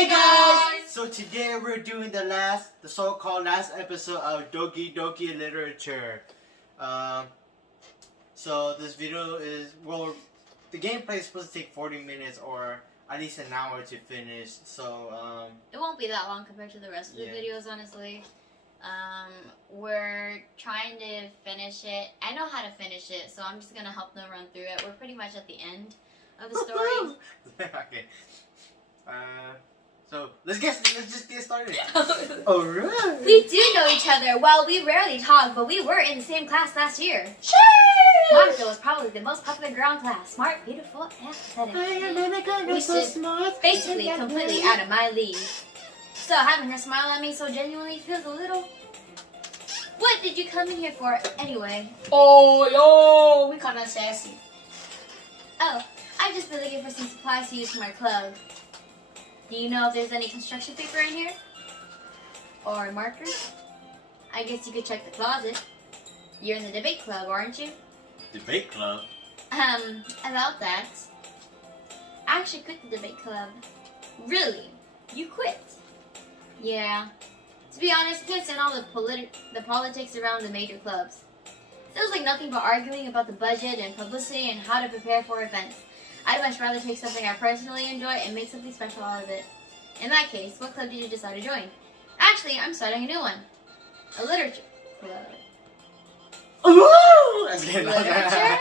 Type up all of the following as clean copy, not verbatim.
Hey guys! So today we're doing the so-called last episode of Doki Literature. So this video is, well, the gameplay is supposed to take 40 minutes or at least an hour to finish. So it won't be that long compared to the rest of the videos, honestly. We're trying to finish it. I know how to finish it, so I'm just gonna help them run through it. We're pretty much at the end of the story. Okay. So let's just get started. Alright. We do know each other. Well, we rarely talk, but we were in the same class last year. Sure! Monica was probably the most popular girl in class. Smart, beautiful, and aesthetic. You're so smart. Basically, completely out of my league. So having her smile at me so genuinely feels a little... What did you come in here for, anyway? Oh, yo, we kinda sassy. Oh, I've just been looking for some supplies to use for my club. Do you know if there's any construction paper in here? Or markers? I guess you could check the closet. You're in the debate club, aren't you? Debate club? About that. I actually quit the debate club. Really? You quit? Yeah. To be honest, I can't stand all the politics around the major clubs. It feels like nothing but arguing about the budget and publicity and how to prepare for events. I'd much rather take something I personally enjoy and make something special out of it. In that case, what club did you decide to join? Actually, I'm starting a new one. A literature club. Ooh! Literature?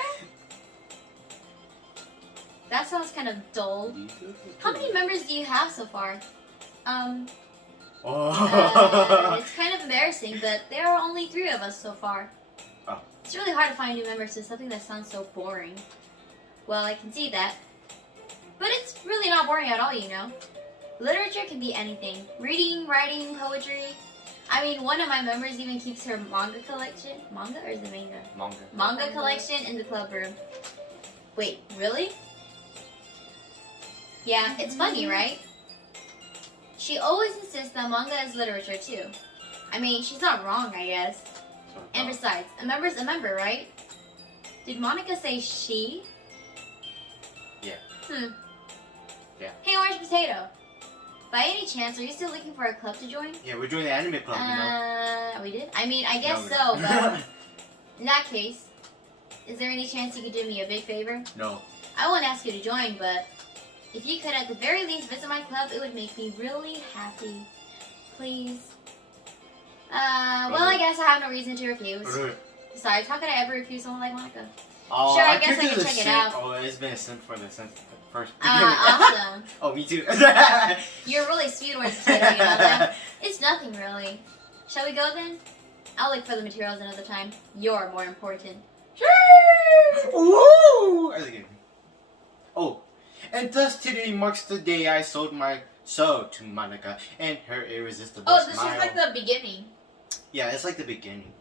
That sounds kind of dull. How many members do you have so far? It's kind of embarrassing, but there are only 3 of us so far. Oh. It's really hard to find new members to something that sounds so boring. Well, I can see that. But it's really not boring at all, you know. Literature can be anything. Reading, writing, poetry. I mean, one of my members even keeps her manga collection. Manga or is it manga? Manga. Manga collection in the club room. Wait, really? Yeah, it's funny, right? She always insists that manga is literature, too. I mean, she's not wrong, I guess. And besides, a member's a member, right? Did Monica say she? Yeah. Yeah. Hey, Orange Potato. By any chance, are you still looking for a club to join? Yeah, we're doing the anime club, you know. We did? I mean, I guess No, so, but in that case, is there any chance you could do me a big favor? No. I won't ask you to join, but if you could at the very least visit my club, it would make me really happy. Please. Well, I guess I have no reason to refuse. Besides, how could I ever refuse someone like Monica? Oh, Sure, I guess I can check it out. Oh, it's been a since the first. Awesome. Oh, me too. You're really sweet, Orange Potato, you know that? It's nothing, really. Shall we go, then? I'll look for the materials another time. You're more important. Woo! Oh, and thus today marks the day I sold my soul to Monica and her irresistible smile. Oh, this is like the beginning. Yeah, it's like the beginning.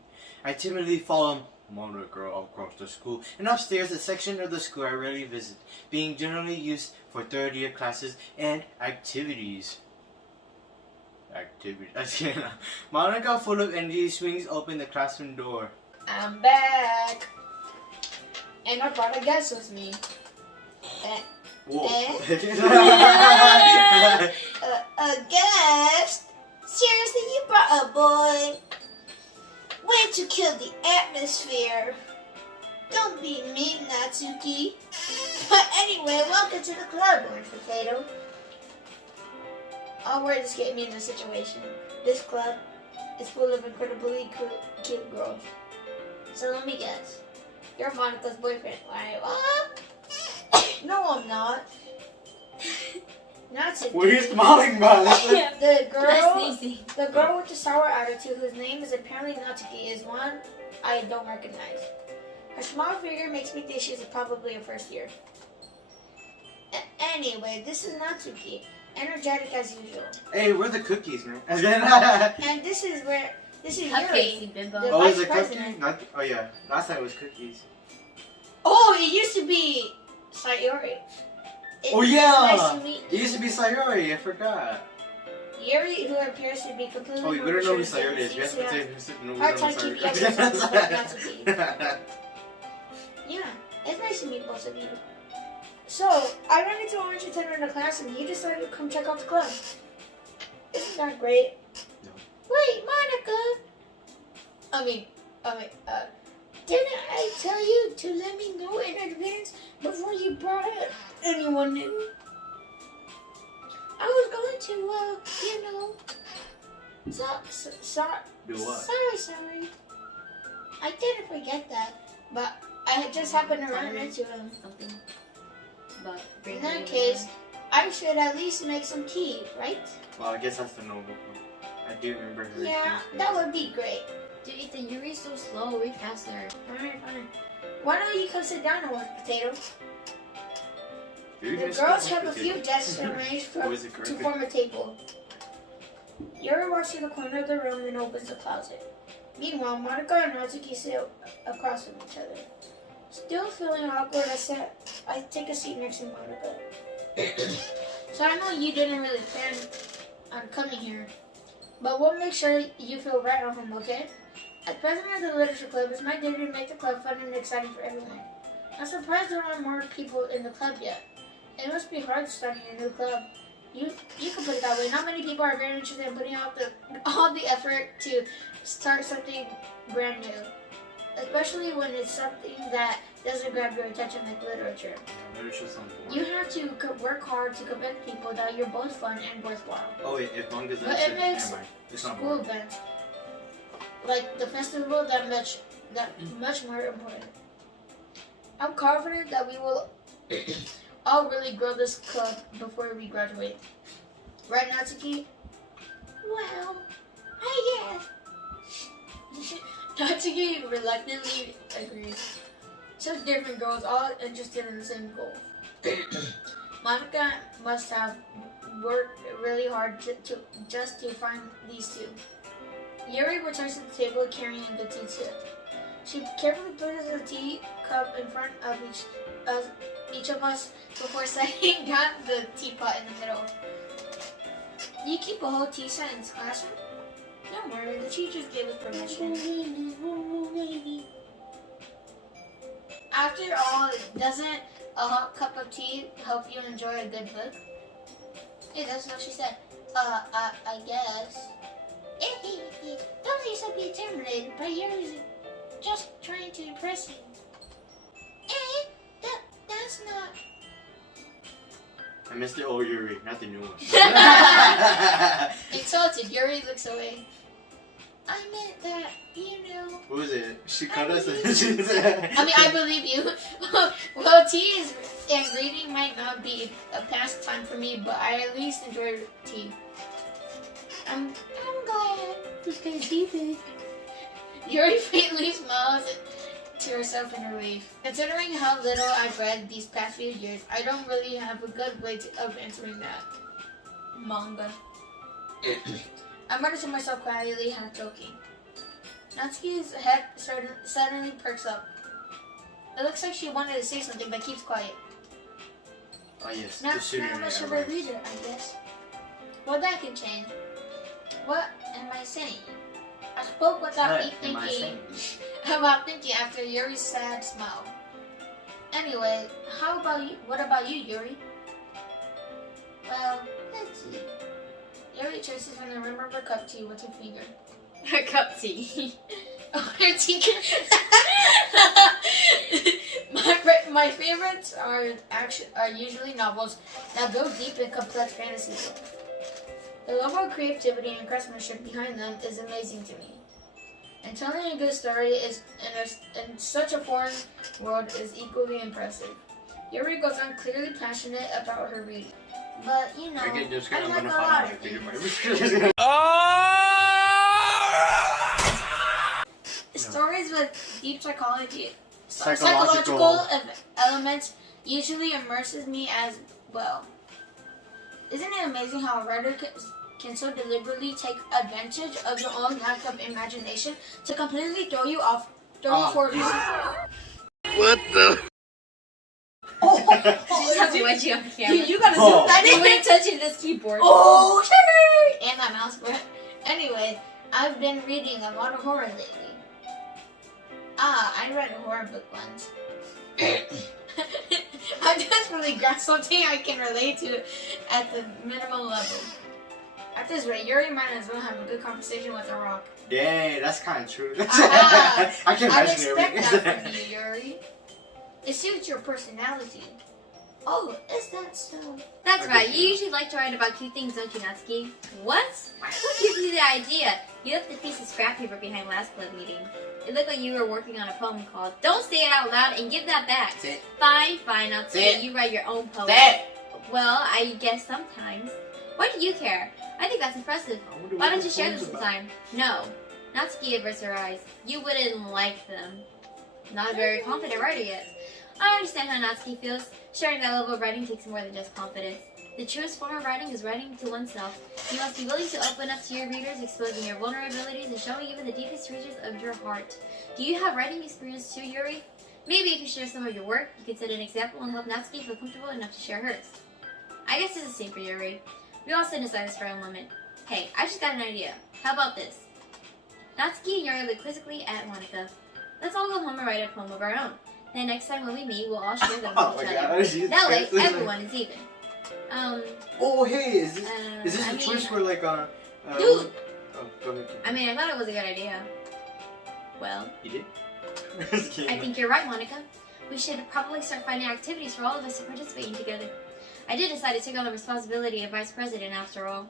I timidly follow Monica across the school, and upstairs a section of the school I rarely visit, being generally used for third-year classes and activities. Monica, full of energy, swings open the classroom door. I'm back. And I brought a guest with me. Whoa. A guest? Seriously, you brought a boy? Way to kill the atmosphere. Don't be mean, Natsuki. But anyway, welcome to the club, Orange Potato. Our words get me in a situation. This club is full of incredibly cute girls. So let me guess. You're Monica's boyfriend, right? What? No, I'm not. Natsuki. What are you smiling about? The That's girl with the sour attitude, whose name is apparently Natsuki, is one I don't recognize. Her small figure makes me think she's probably a first year. Anyway, this is Natsuki, energetic as usual. Hey, where are the cookies, man? And this is Yuri, Cupcakes, you bimbo. the Oh, is vice it cookies? president. Oh yeah, last time it was cookies. Oh, it used to be Sayori. Oh yeah! It's nice to meet It used to be Sayori, I forgot. Yuri, who appears to be completely Oh, you better know who mature, Sayori is. You have to seems say no, hard time keeping up with Sayori. Natsuki. Yeah, it's nice to meet both of you. So, I ran into Orange Potato in the class and he decided to come check out the club. Isn't that great? No. Wait, Monica. Didn't I tell you to let me know in advance before you brought it anyone new? I was going to, Do what? Sorry. I didn't forget that, but I just happened to run into him. Something. But In that case, I should at least make some tea, right? Well, I guess that's the normal one. I do remember her. Yeah, that would be great. dude, Ethan, you're so slow. Way faster. Alright, fine. Why don't you come sit down and watch Potato? Dude, The girls have a few desks arranged to form a table. Yuri walks to the corner of the room and opens the closet. Meanwhile, Monica and Natsuki sit across from each other. Still feeling awkward, I take a seat next to Monica. So I know you didn't really plan on coming here, but we'll make sure you feel right at home, okay? As president of the literature club, it's my duty to make the club fun and exciting for everyone. I'm surprised there aren't more people in the club yet. It must be hard starting a new club. You can put it that way. Not many people are very interested in putting out all the effort to start something brand new, especially when it's something that doesn't grab your attention like literature. Yeah, literature sounds You boring. have to work hard to convince people that you're both fun and worthwhile. Oh wait, if manga's But it makes never mind. It's not School boring. events like the festival that much more important. I'm confident that we will all really grow this club before we graduate. Right, Natsuki? Well, I guess. Natsuki reluctantly agrees. Two different girls, all interested in the same goal. Monica must have worked really hard to find these two. Yuri returns to the table carrying the tea tip. She carefully places the tea cup in front of each of us before setting down the teapot in the middle. Do you keep a whole tea set in this classroom? Don't worry, the teachers gave us permission. After all, doesn't a hot cup of tea help you enjoy a good book? Hey, that's what she said. I guess. Don't be so intimidated by yours. Just trying to impress you. That's not. I missed the old Yuri, not the new one. Insulted, Yuri looks away. I meant that, What was it? She cut us. I believe you. Well, tea and reading might not be a pastime for me, but I at least enjoy tea. I'm glad. Yuri faintly smiles to herself in relief. Considering how little I've read these past few years, I don't really have a good way of answering that. Manga. I muttered to myself quietly, half joking. Natsuki's head suddenly perks up. It looks like she wanted to say something but keeps quiet. Oh yes, Not the shooter. much of a reader, I guess. Well, that can change. What am I saying? I spoke without me thinking after Yuri's sad smile. Anyway, what about you, Yuri? Well, let's see. Yuri traces from the rim of her cup tea with her finger. Her cup tea. Oh, her tea. My favorites are usually novels that go deep in complex fantasy books. The level of creativity and craftsmanship behind them is amazing to me. And telling a good story in such a foreign world is equally impressive. Yuri goes on clearly passionate about her reading. But, I like a lot of things. Stories with deep psychological elements usually immerses me as well. Isn't it amazing how a writer can so deliberately take advantage of your own lack of imagination to completely throw you for a loop? What the? She's having wedgie on camera. You gotta zoom that in. Quit touching this keyboard. Oh, sure. And that mouse button. Anyway, I've been reading a lot of horror lately. I read a horror book once. I just really grasped something I can relate to at the minimum level. At this rate, Yuri might as well have a good conversation with the rock. Dang, that's kind of true. Ah, I can I'd imagine expect that from you, Yuri. It suits your personality. Oh, is that so? That's Okay, right. sure. You usually like to write about cute things, don't you, Natsuki? What? Who gives you the idea? You left a piece of scrap paper behind last club meeting. It looked like you were working on a poem called "Don't Say It Out Loud" and give that back. Say it. Fine, Natsuki. Say it. You write your own poem. Say it. Well, I guess sometimes. Why do you care? I think that's impressive. Why don't you share them sometime? No. Natsuki averts her eyes. You wouldn't like them. Not a very confident writer yet. I understand how Natsuki feels. Sharing that level of writing takes more than just confidence. The truest form of writing is writing to oneself. You must be willing to open up to your readers, exposing your vulnerabilities and showing even the deepest reaches of your heart. Do you have writing experience too, Yuri? Maybe if you share some of your work, you could set an example and help Natsuki feel comfortable enough to share hers. I guess it's the same for Yuri. We all sit in silence for a moment. Hey, I just got an idea. How about this? Natsuki and Yuri look quizzically at Monica. Let's all go home and write a poem of our own. Then next time when we meet, we'll all share them Oh with my each other. god, she's That way, crazy. everyone is even. Oh, hey, is this I the mean- twist where like Dude! Oh, go ahead. I mean, I thought it was a good idea. Well, You did? Just kidding. I think you're right, Monica. We should probably start finding activities for all of us to participate in together. I did decide to take on the responsibility of vice president after all.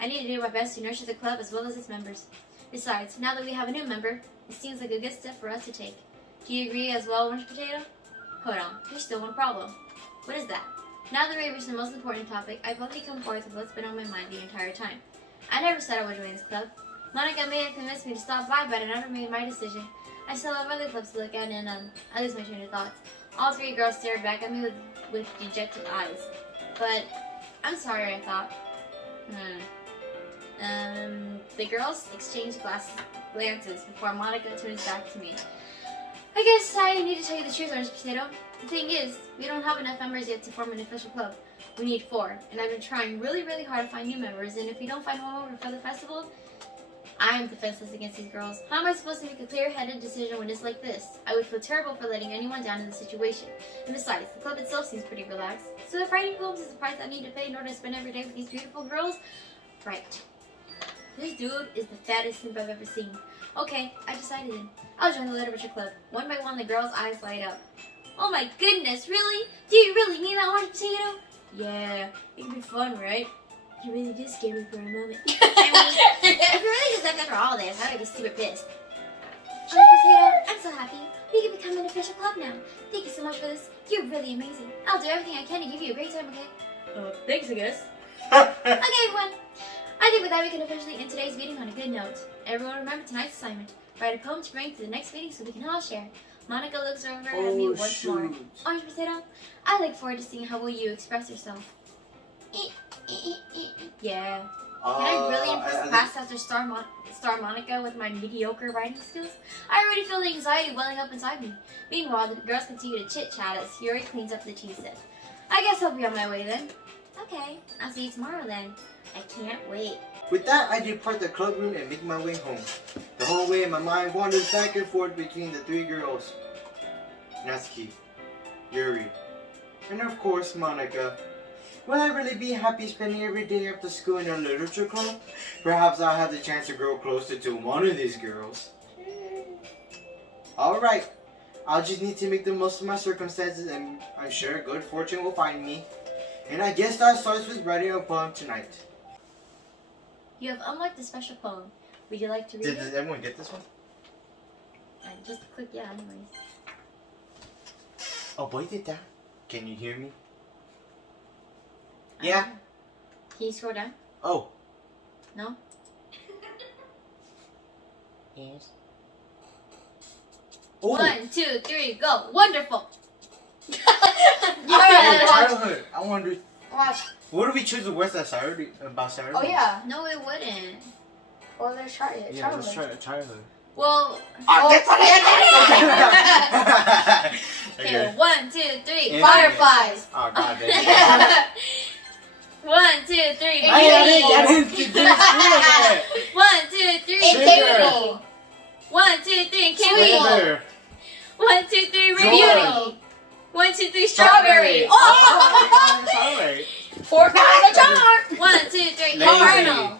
I need to do my best to nurture the club as well as its members. Besides, now that we have a new member, it seems like a good step for us to take. Do you agree as well, Orange Potato? Hold on, there's still one problem. What is that? Now that we've reached the most important topic, I've only come forth with what's been on my mind the entire time. I never said I would join this club. Monica may have convinced me to stop by, but I never made my decision. I still have other clubs to look at, and I lose my train of thoughts. All three girls stared back at me with dejected eyes. But I'm sorry, I thought. The girls exchanged glances before Monica turns back to me. I guess I need to tell you the truth, Orange Potato. The thing is, we don't have enough members yet to form an official club. We need 4, and I've been trying really, really hard to find new members, and if we don't find one over for the festival, I'm defenseless against these girls. How am I supposed to make a clear-headed decision when it's like this? I would feel terrible for letting anyone down in the situation. And besides, the club itself seems pretty relaxed. So if writing poems is the price I need to pay in order to spend every day with these beautiful girls, right. This dude is the fattest simp I've ever seen. Okay, I decided then. I'll join the literature club. One by one, the girls' eyes light up. Oh my goodness, really? Do you really mean that, Orange Potato? Yeah, it can be fun, right? You really did scare me for a moment. I mean, if you really just left after all this, I would be super pissed. Orange Potato, I'm so happy. We can become an official club now. Thank you so much for this. You're really amazing. I'll do everything I can to give you a great time, okay? Thanks, I guess. Okay, everyone. I think with that we can officially end today's meeting on a good note. Everyone remember tonight's assignment. Write a poem to bring to the next meeting so we can all share. Monica looks over at me once more. Orange Potato, I look forward to seeing how well you express yourself. Yeah. Can I really impress past after Star Monica with my mediocre writing skills? I already feel the anxiety welling up inside me. Meanwhile, the girls continue to chit-chat as Yuri cleans up the tea set. I guess I'll be on my way then. Okay, I'll see you tomorrow then. I can't wait. With that, I depart the club room and make my way home. The whole way, my mind wanders back and forth between the 3 girls. Natsuki, Yuri, and of course, Monica. Will I really be happy spending every day after school in a literature club? Perhaps I'll have the chance to grow closer to one of these girls. Alright, I'll just need to make the most of my circumstances, and I'm sure good fortune will find me. And I guess that starts with writing a poem tonight. You have unlocked a special poem. Would you like to read Does it? everyone get this one? Just click yeah, anyways. Oh, boy, did that. Can you hear me? Yeah. Can you scroll down? Oh. No? Yes. Oh. 1, 2, 3, go! Wonderful! Oh, childhood. I wonder. Watch. What if we choose the words about Saturday? Oh yeah. No, it wouldn't. Well, let's try it. Yeah, let's try childhood. Well, That's okay, 1, 2, 3. Yeah. Fireflies. Oh, god damn. 1, 2, 3. I didn't do it. 1, 2, 3. Infinity. 1, 2, 3. Kiwi. Sugar. 1, 2, 3. Joy. Beauty. 1, 2, 3. Strawberry. Oh, strawberry. 4 kinds of charm. 1, 2, 3. Lazy. Cardinal.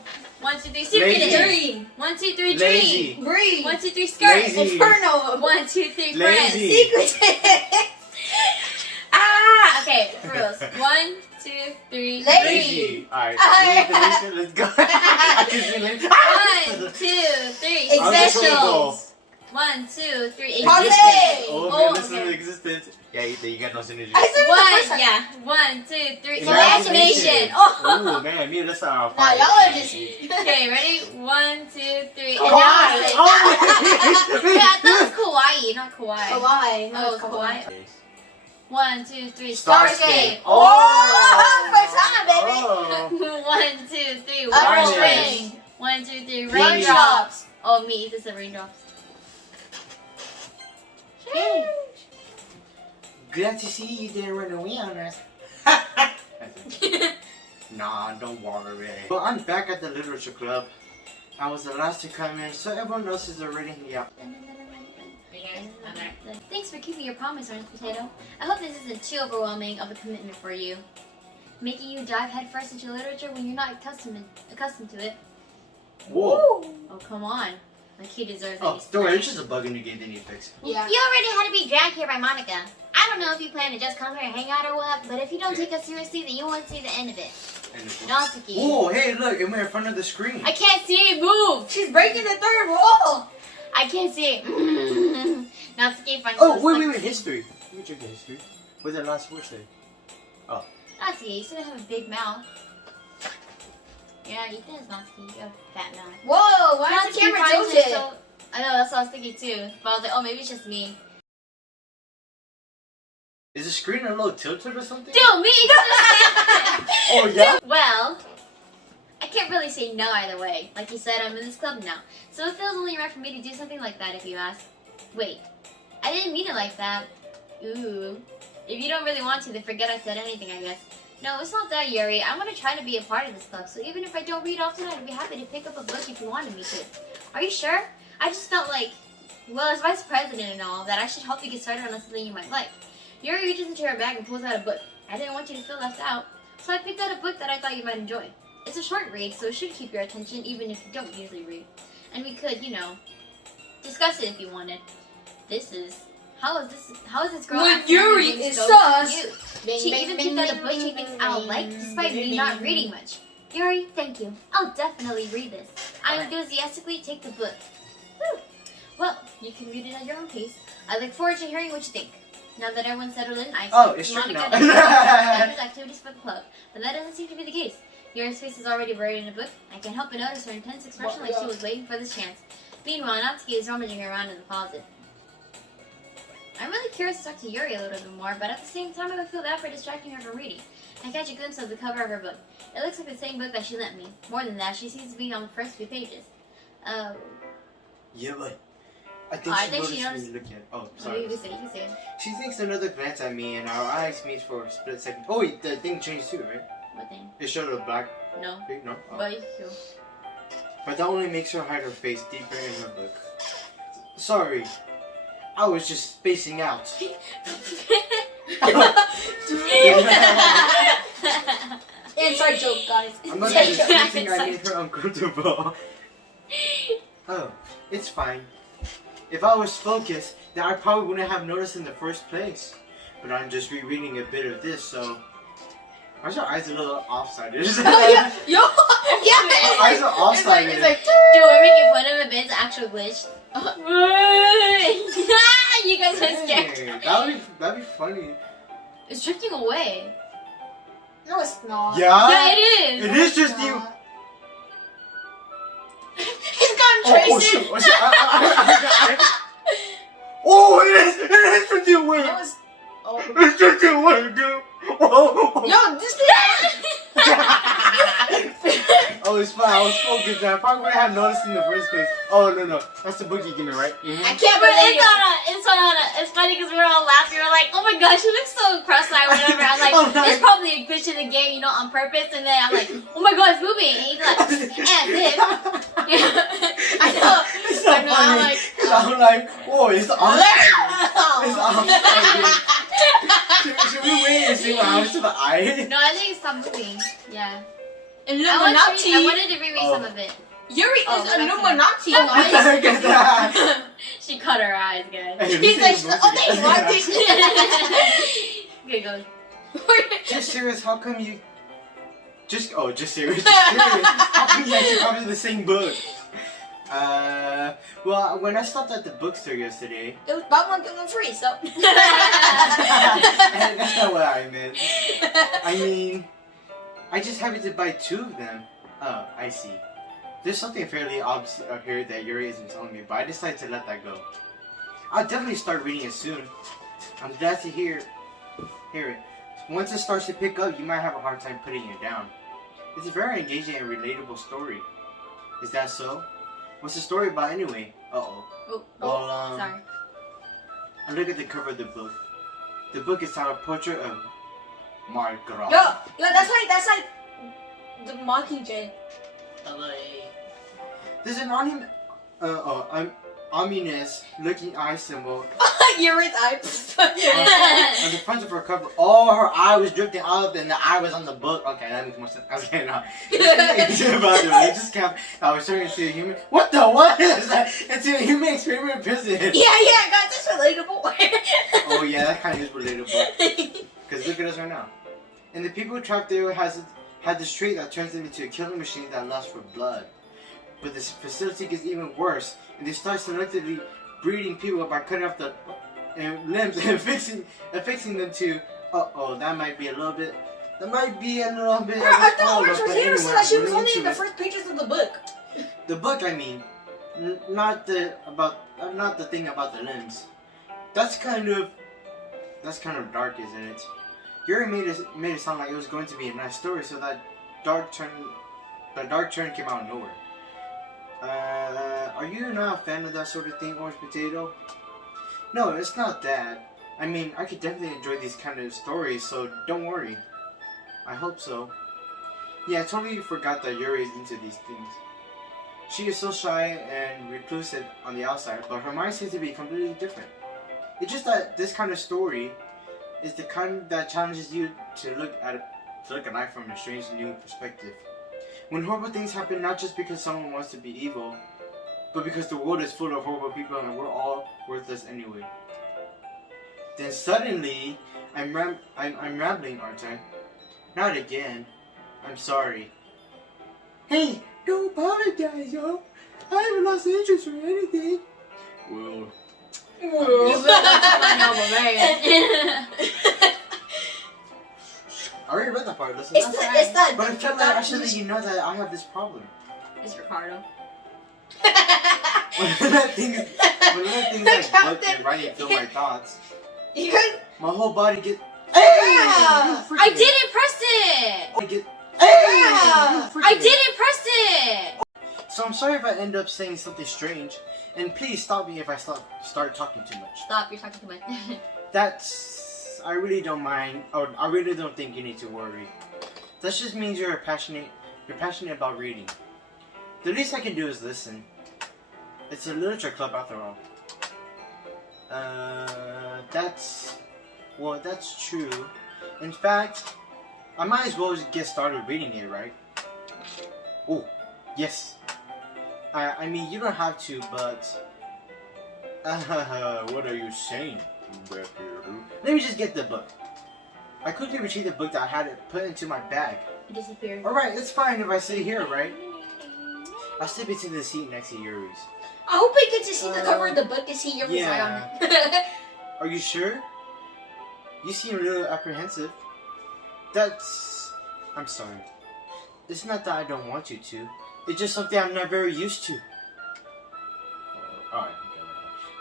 1, 2, 3, secret Lazy. dream. 1, 2, 3, Lazy. dream. Breathe. 1, 2, 3, skirt. Lazy. Inferno. 1, 2, 3, friends. Lazy. Secret. Ah, okay, for reals. 1, 2, 3, Lazy. Lazy. Alright, let's go. I can see lazy. 1, 2, 3, Essentials. 1, 2, 3, Parlay. existence. Oh, Oh, man, this okay. is existence. Yeah, you got no synergy. I said the first One, time. yeah. 1, 2, 3, Imagination. imagination. Oh. Oh man, me, that's our Now y'all are just. Okay, ready? 1, 2, 3. Kawaii. Analysis. Oh, Yeah, I thought it was kawaii, not kawaii. Kawaii. Oh, it's kawaii. 1, 2, 3. Starscape. Starscape. Oh, first time, baby. Oh. 1, 2, 3. Orange World ring. ring. 1, 2, 3. Raindrops. Raindrops. Oh, me. This is raindrops. Change. Glad to see you didn't run away on us. Nah, don't worry. Well, I'm back at the literature club. I was the last to come in, so everyone else is already here. Thanks for keeping your promise, Orange Potato. I hope this isn't too overwhelming of a commitment for you. Making you dive headfirst into literature when you're not accustomed to it. Whoa. Oh, come on. Like he deserves Oh, any don't worry, it's slack. just a bug in the game that you fix. Yeah. You already had to be dragged here by Monica. I don't know if you plan to just come here and hang out or what, but if you don't take us seriously, then you won't see the end of it. Natsuki. Whoa, hey, look, and we're in front of the screen. I can't see it move. She's breaking the third wall. I can't see it. Natsuki finds Oh, those wait, like- history. Let me check the history. What's that last word say? Natsuki, you shouldn't have a big mouth. Yeah, Ethan is Natsuki. You have a fat mouth. Whoa, why is the Natsuki camera finds it tilted? so- I know, that's what I was thinking too. But I was like, oh, maybe it's just me. Is the screen a little tilted or something? Dude, me! Oh, yeah? Well, I can't really say no either way. Like you said, I'm in this club now. So it feels only right for me to do something like that if you ask. Wait, I didn't mean it like that. Ooh. If you don't really want to, then forget I said anything, I guess. No, it's not that, Yuri. I want to try to be a part of this club, so even if I don't read often, I'd be happy to pick up a book if you wanted me to. Are you sure? I just felt like, well, as vice president and all, that I should help you get started on something you might like. Yuri reaches into her bag and pulls out a book. I didn't want you to feel left out, so I picked out a book that I thought you might enjoy. It's a short read, so it should keep your attention even if you don't usually read. And we could, you know, discuss it if you wanted. How is this girl With acting Yuri, being it's so sus. cute? Bing, She bing, even bing, picked out a bing, book she bing, thinks bing, I'll bing, like, despite bing, me not bing. reading much. Yuri, thank you. I'll definitely read this. I Alright. enthusiastically take the book. Whew. Well, you can read it at your own pace. I look forward to hearing what you think. Now that everyone's settled in, I Oh, expect it's true Monica now. to standard activities for the club. But that doesn't seem to be the case. Yuri's face is already buried in a book. I can't help but notice her intense expression like she was waiting for this chance. Meanwhile, Natsuki is rummaging around in the closet. I'm really curious to talk to Yuri a little bit more, but at the same time I would feel bad for distracting her from reading. I catch a glimpse of the cover of her book. It looks like the same book that she lent me. More than that, she seems to be on the first few pages. Oh. Yeah, but I think I she think she noticed noticed- me looking at. Oh, You sorry. can say, you can say. She takes another glance at me, and our eyes meet for a split second. Oh wait, the thing changed too, right? What thing? It showed a black. No. No. Oh. But you can. But that only makes her hide her face deeper in her book. Sorry, I was just spacing out. Inside joke, guys. I'm not just thinking I made her uncomfortable. Oh, it's fine. If I was focused, then I probably wouldn't have noticed in the first place. But I'm just rereading a bit of this, so. Why is your eyes a little offsided? Yo, yeah, Eyes are offsided. it's like, Dude, we're making fun of it, but it's actual glitch. You guys are scared. Hey, that'd be funny. It's drifting away. no, it's not. Yeah? Yeah, it is. It is just you. He's gone Oh tracing. shoot! Oh, shoot. Oh, it is just you. Wait. That was. Oh. It's just you. Wait, dude. Oh. Yo, this Oh, it's fine. I was focused. I probably wouldn't have noticed in the first place. Oh no, that's the book you give me, right? I can't But believe it's funny because we were all laughing. We were like, "Oh my gosh, she looks so cross-eyed." Whatever. I'm like, Oh, nice. "It's probably a glitch in the game, you know, on purpose." And then I'm like, "Oh my god, it's moving!" And he's like, "As if." I know. It's so I know. I'm funny. like, 'Cause I'm like, whoa, it's offside. It's offside. Should we wait and see what happens to the eye? no, I think it stopped moving. Yeah. And I wanted to Illuminati. reread me some of it. Yuri Oh, is that's Illuminati. I guess that. She cut her eyes, guys. He's like, oh, they want it. Okay, go. Just serious, how come you... just serious. Just serious. How come you actually copied the same book? Well, when I stopped at the bookstore yesterday... It was buy one, get one free, so... That's not what I meant. I mean... I just happened to buy 2 of them. Oh, I see. There's something fairly obvious up here that Yuri isn't telling me, but I decided to let that go. I'll definitely start reading it soon. I'm glad to hear it. Once it starts to pick up, you might have a hard time putting it down. It's a very engaging and relatable story. Is that so? What's the story about anyway? Uh-oh. Well, sorry. I look at the cover of the book. The book is titled Portrait of Margaret. Yo, that's like the Mockingjay. There's an ominous looking eye symbol Yuri's eye. on the front of her cover. Oh, her eye was drifting up and the eye was on the book. Okay, that makes more sense. I was getting out. It just kept, I was turning into a human. What the what is that? It's a human experiment prison. Yeah, guys, that's relatable. Oh yeah, that kind of is relatable. Because look at us right now. And the people trapped there had this trait that turns them into a killing machine that lusts for blood. But this facility gets even worse, and they start selectively breeding people by cutting off the limbs and affixing them to. That might be a little bit. Bro, I thought Orange was here so that she was only in the first pages of the book. The book, I mean, not the thing about the limbs. That's kind of dark, isn't it? Yuri made it sound like it was going to be a nice story, so that dark turn came out of nowhere. Are you not a fan of that sort of thing, Orange Potato? No, it's not that. I mean, I could definitely enjoy these kind of stories, so don't worry. I hope so. Yeah, I totally forgot that Yuri is into these things. She is so shy and reclusive on the outside, but her mind seems to be completely different. It's just that this kind of story is the kind that challenges you to look at life from a strange new perspective. When horrible things happen, not just because someone wants to be evil, but because the world is full of horrible people and we're all worthless anyway. Then suddenly, I'm rambling, aren't I? Not again. I'm sorry. Hey, don't apologize, yo. I haven't lost interest or anything. Well. I already read that part. Listen. It's that. But I feel like I should let you know that I have this problem. It's Ricardo. When that thing like book and writing fill my thoughts, You guys. my whole body get. Yeah. I didn't press it! I didn't press it! So I'm sorry if I end up saying something strange, and please stop me if I start talking too much. Stop, you're talking too much. I really don't mind. I really don't think you need to worry. That just means you're passionate about reading. The least I can do is listen. It's a literature club after all. That's true. In fact, I might as well just get started reading it, right? Oh, yes. I mean, you don't have to, but... what are you saying? Let me just get the book. I quickly retrieved the book that I had put into my bag. It disappeared. Alright, it's fine if I sit here, right? I'll step into the seat next to Yuri's. I hope we get to see the cover of the book and see Yuri's eye on it. Are you sure? You seem a little apprehensive. I'm sorry. It's not that I don't want you to. It's just something I'm not very used to. Alright,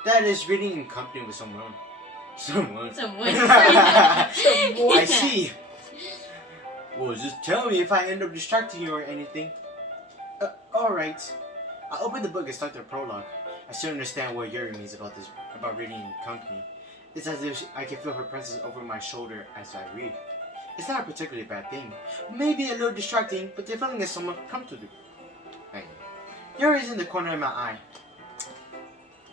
that is reading in company with someone. I see. Well, just tell me if I end up distracting you or anything. Alright. I open the book and start the prologue. I still understand what Yuri means about reading in company. It's as if I can feel her presence over my shoulder as I read. It's not a particularly bad thing. Maybe a little distracting, but the feeling is somewhat comfortable. Yuri's in the corner of my eye.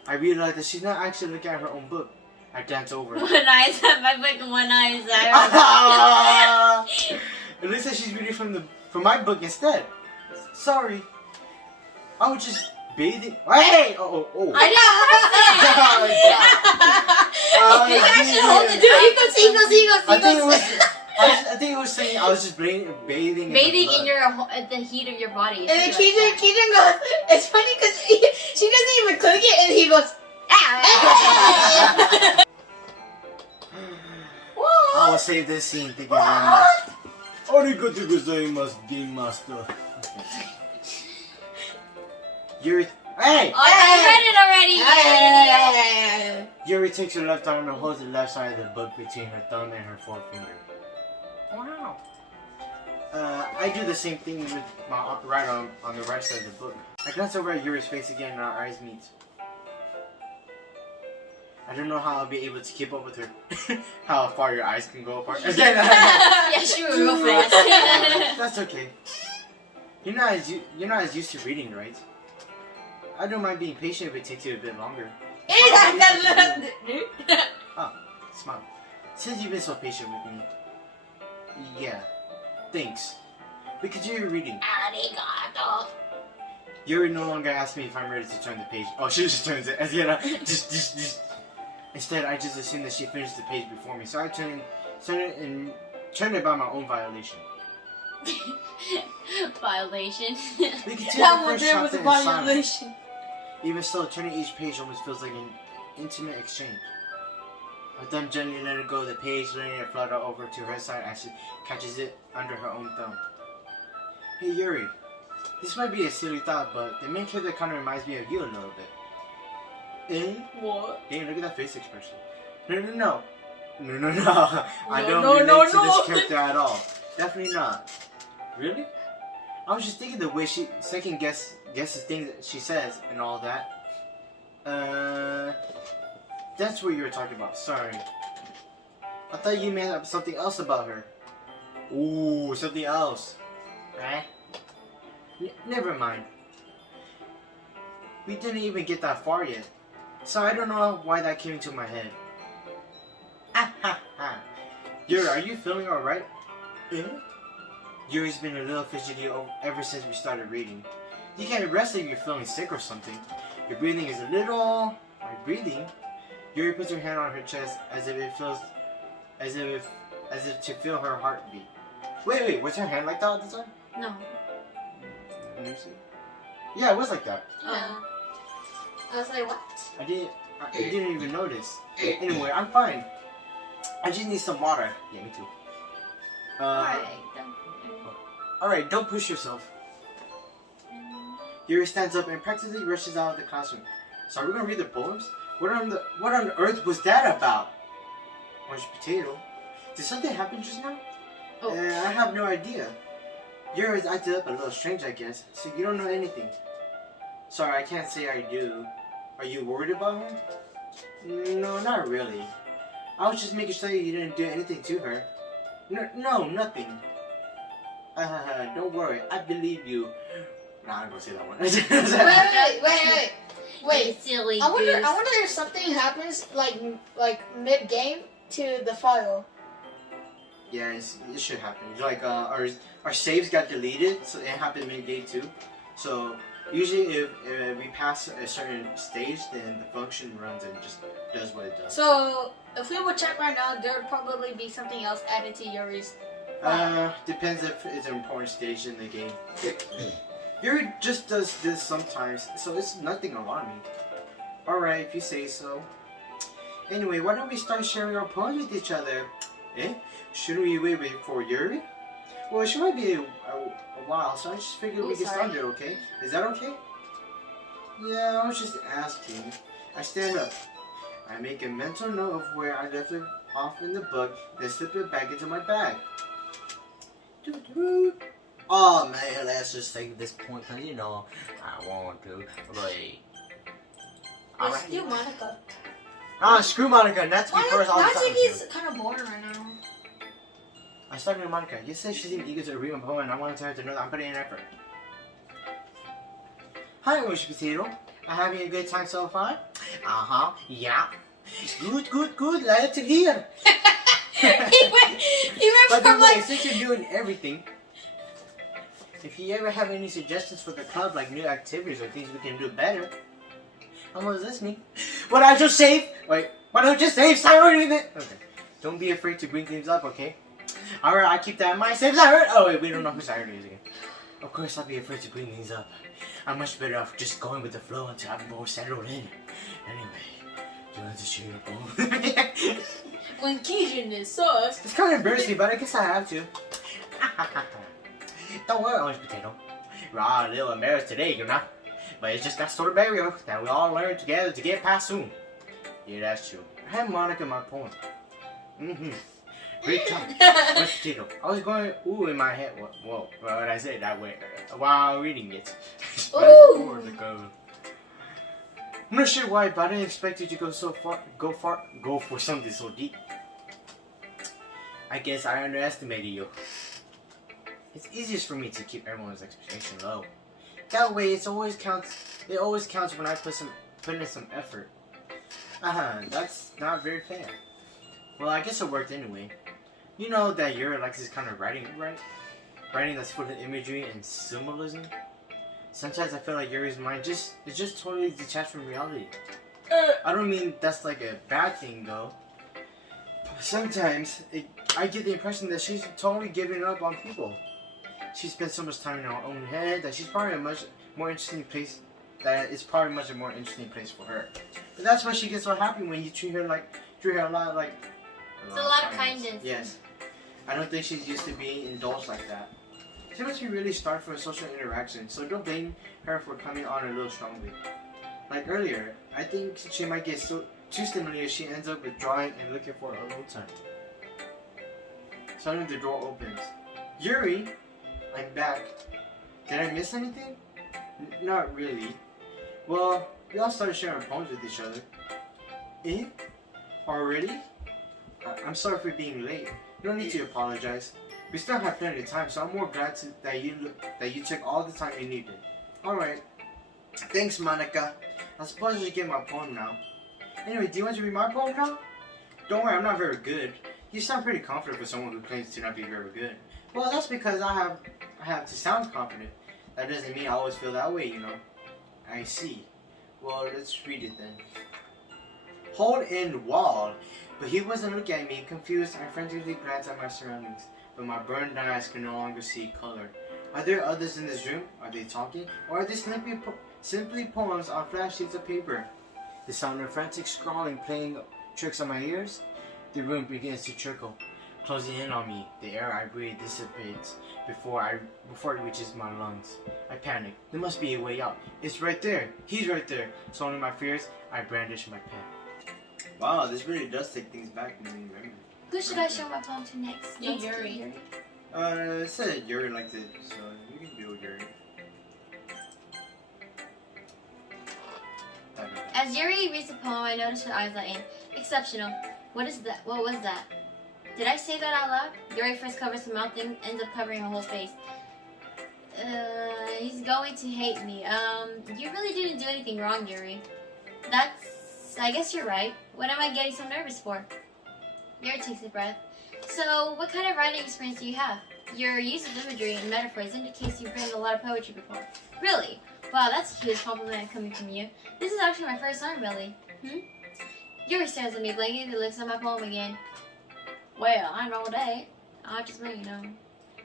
I realize that she's not actually looking at her own book. I glance over. One eye's up, my book and one eye's out. It looks like she's reading from my book instead. Sorry. I was just bathing. Hey! Oh. I didn't You press actually hold it. it. I think it was saying I was just bathing. Bathing in in your the heat of your body. And then Keaton goes, it's funny because she doesn't even click it and he goes, I will save this scene. Thank you very much. Arigatou gozaimasu, Game Master. Yuri. Hey! Oh, I read it already. Yuri takes her left arm and holds the left side of the book between her thumb and her forefinger. Wow. I do the same thing with my right arm on the right side of the book. I glance over at Yuri's face again and our eyes meet. I don't know how I'll be able to keep up with her. How far your eyes can go apart. Yeah, she was real fast. That's okay. You're not as used to reading, right? I don't mind being patient if it takes you a bit longer. Oh, smile. Since you've been so patient with me. Yeah. Thanks. We continue reading. Arigato. Yuri no longer asks me if I'm ready to turn the page. Oh, she just turns it. As you know, just. Instead, I just assume that she finished the page before me, so I turn it by my own violation. Violation. We continue that the one first there was chapter a in silence. violation. Even still, turning each page almost feels like an intimate exchange. My thumb gently let it go of the page, letting it flutter over to her side as she catches it under her own thumb. Hey Yuri, this might be a silly thought, but the main character kind of reminds me of you a little bit. Eh? What? Hey, look at that face expression. No. I don't No, relate to no. this character at all. Definitely not. Really? I was just thinking the way she second guesses things that she says and all that. That's what you were talking about. Sorry. I thought you meant something else about her. Ooh, something else. Eh? Never mind. We didn't even get that far yet. So I don't know why that came into my head. Yuri, are you feeling alright? Yuri's been a little fidgety ever since we started reading. You can't rest if you're feeling sick or something. Your breathing is a little... My breathing? Yuri puts her hand on her chest as if to feel her heartbeat. Wait, was her hand like that all the time? No. Let me see. Yeah, it was like that. Oh. I was like, what? I didn't even notice. Anyway, I'm fine. I just need some water. Yeah, me too. Alright, don't push yourself. Yuri stands up and practically rushes out of the classroom. So we're gonna read the poems? What on earth was that about? Orange potato. Did something happen just now? Oh. I have no idea. Yuri's acted up a little strange, I guess. So you don't know anything. Sorry, I can't say I do. Are you worried about her? No, not really. I was just making sure you didn't do anything to her. No, nothing. Don't worry, I believe you. Nah, I'm gonna say that one. Wait. Silly. I wonder if something happens like mid game to the file. Yeah, it should happen. Like our saves got deleted, so it happened mid-game too. So usually if we pass a certain stage, then the function runs and just does what it does. So if we would check right now, there would probably be something else added to Yuri's. Depends if it's an important stage in the game. Yuri just does this sometimes, so it's nothing alarming. Alright, if you say so. Anyway, why don't we start sharing our poems with each other? Eh? Shouldn't we wait for Yuri? Well, she might be a while, so I just figured we get started, okay? Is that okay? Yeah, I was just asking. I stand up. I make a mental note of where I left it off in the book, then slip it back into my bag. Oh man, let's just take this point, cause you know I want to. Like, Let's do Monica. Ah, screw Monica. That's me first. I'll start with you. Natsuki's kind of boring right now. I started with Monica. You said she seemed eager to read my poem, and I wanted her to know that I'm putting in effort. Hi, Orange Potato. Are having a good time so far? Yeah. Good. Glad to hear. he went By the from way, like. since you're doing everything, if you ever have any suggestions for the club, like new activities or things we can do better, I'm always listening. What I just save? Wait, what I just save? Siren it. Okay. Don't be afraid to bring things up, okay? Alright, I keep that in mind. Save Siren. Oh wait, we don't know who Siren is again. Of course, I'll be afraid to bring things up. I'm much better off just going with the flow until I'm more settled in. Anyway, do you want to share your phone? When Kijun is sauce. It's kind of embarrassing, but I guess I have to. Don't worry, Orange Potato. We're all a little embarrassed today, you know? But it's just that sort of barrier that we all learn together to get past soon. Yeah, that's true. I had Monica in my poem. Great job. Orange Potato. I was going ooh in my head. Whoa, why would I say it that way? While reading it. Ooh. I'm not sure why, but I didn't expect you to go for something so deep. I guess I underestimated you. It's easiest for me to keep everyone's expectation low. That way, it always counts when I put in some effort. That's not very fair. Well, I guess it worked anyway. You know that Yuri likes this kind of writing, right? Writing that's full of imagery and symbolism. Sometimes I feel like Yuri's mind is just totally detached from reality. I don't mean that's like a bad thing though. Sometimes I get the impression that she's totally giving up on people. She spends so much time in her own head that she's probably a much more interesting place. That it's probably much more interesting place for her. But that's why she gets so happy when you treat her a lot like. It's a lot of kindness. Yes. I don't think she's used to being indulged like that. She must be really starved for a social interaction, so don't blame her for coming on a little strongly. Like earlier, I think she might get too stimulated she ends up withdrawing and looking for a alone time. Suddenly the door opens. Yuri! I'm back. Did I miss anything? Not really. Well, we all started sharing poems with each other. Eh? Already? I'm sorry for being late. You don't need to apologize. We still have plenty of time, so I'm more glad that you took all the time you needed. Alright. Thanks, Monica. I suppose I should get my poem now. Anyway, do you want to read my poem now? Don't worry, I'm not very good. You sound pretty confident for someone who claims to not be very good. Well, that's because I have to sound confident. That doesn't mean I always feel that way, you know. I see. Well, let's read it then. Hold in wall. But he wasn't looking at me. Confused, I frantically glanced at my surroundings. But my burned eyes could no longer see color. Are there others in this room? Are they talking? Or are they simply poems on flat sheets of paper? The sound of frantic scrawling playing tricks on my ears? The room begins to trickle, closing in on me. The air I breathe dissipates before it reaches my lungs. I panic. There must be a way out. It's right there. He's right there. Swallowing my fears, I brandish my pen. Wow, this really does take things back when you remember. Who should I show my poem to next? Yeah, Yuri. It said Yuri liked it, so you can do Yuri. As Yuri reads the poem, I noticed her eyes lighten. Exceptional. What is that? What was that? Did I say that out loud? Yuri first covers her mouth and ends up covering her whole face. He's going to hate me. You really didn't do anything wrong, Yuri. I guess you're right. What am I getting so nervous for? Yuri takes a breath. So, what kind of writing experience do you have? Your use of imagery and metaphors indicates you've written a lot of poetry before. Really? Wow, that's a huge compliment coming from you. This is actually my first time, really. Yuri stares at me blankly and looks at my poem again. Well, I rolled 8. I'll just bring it on.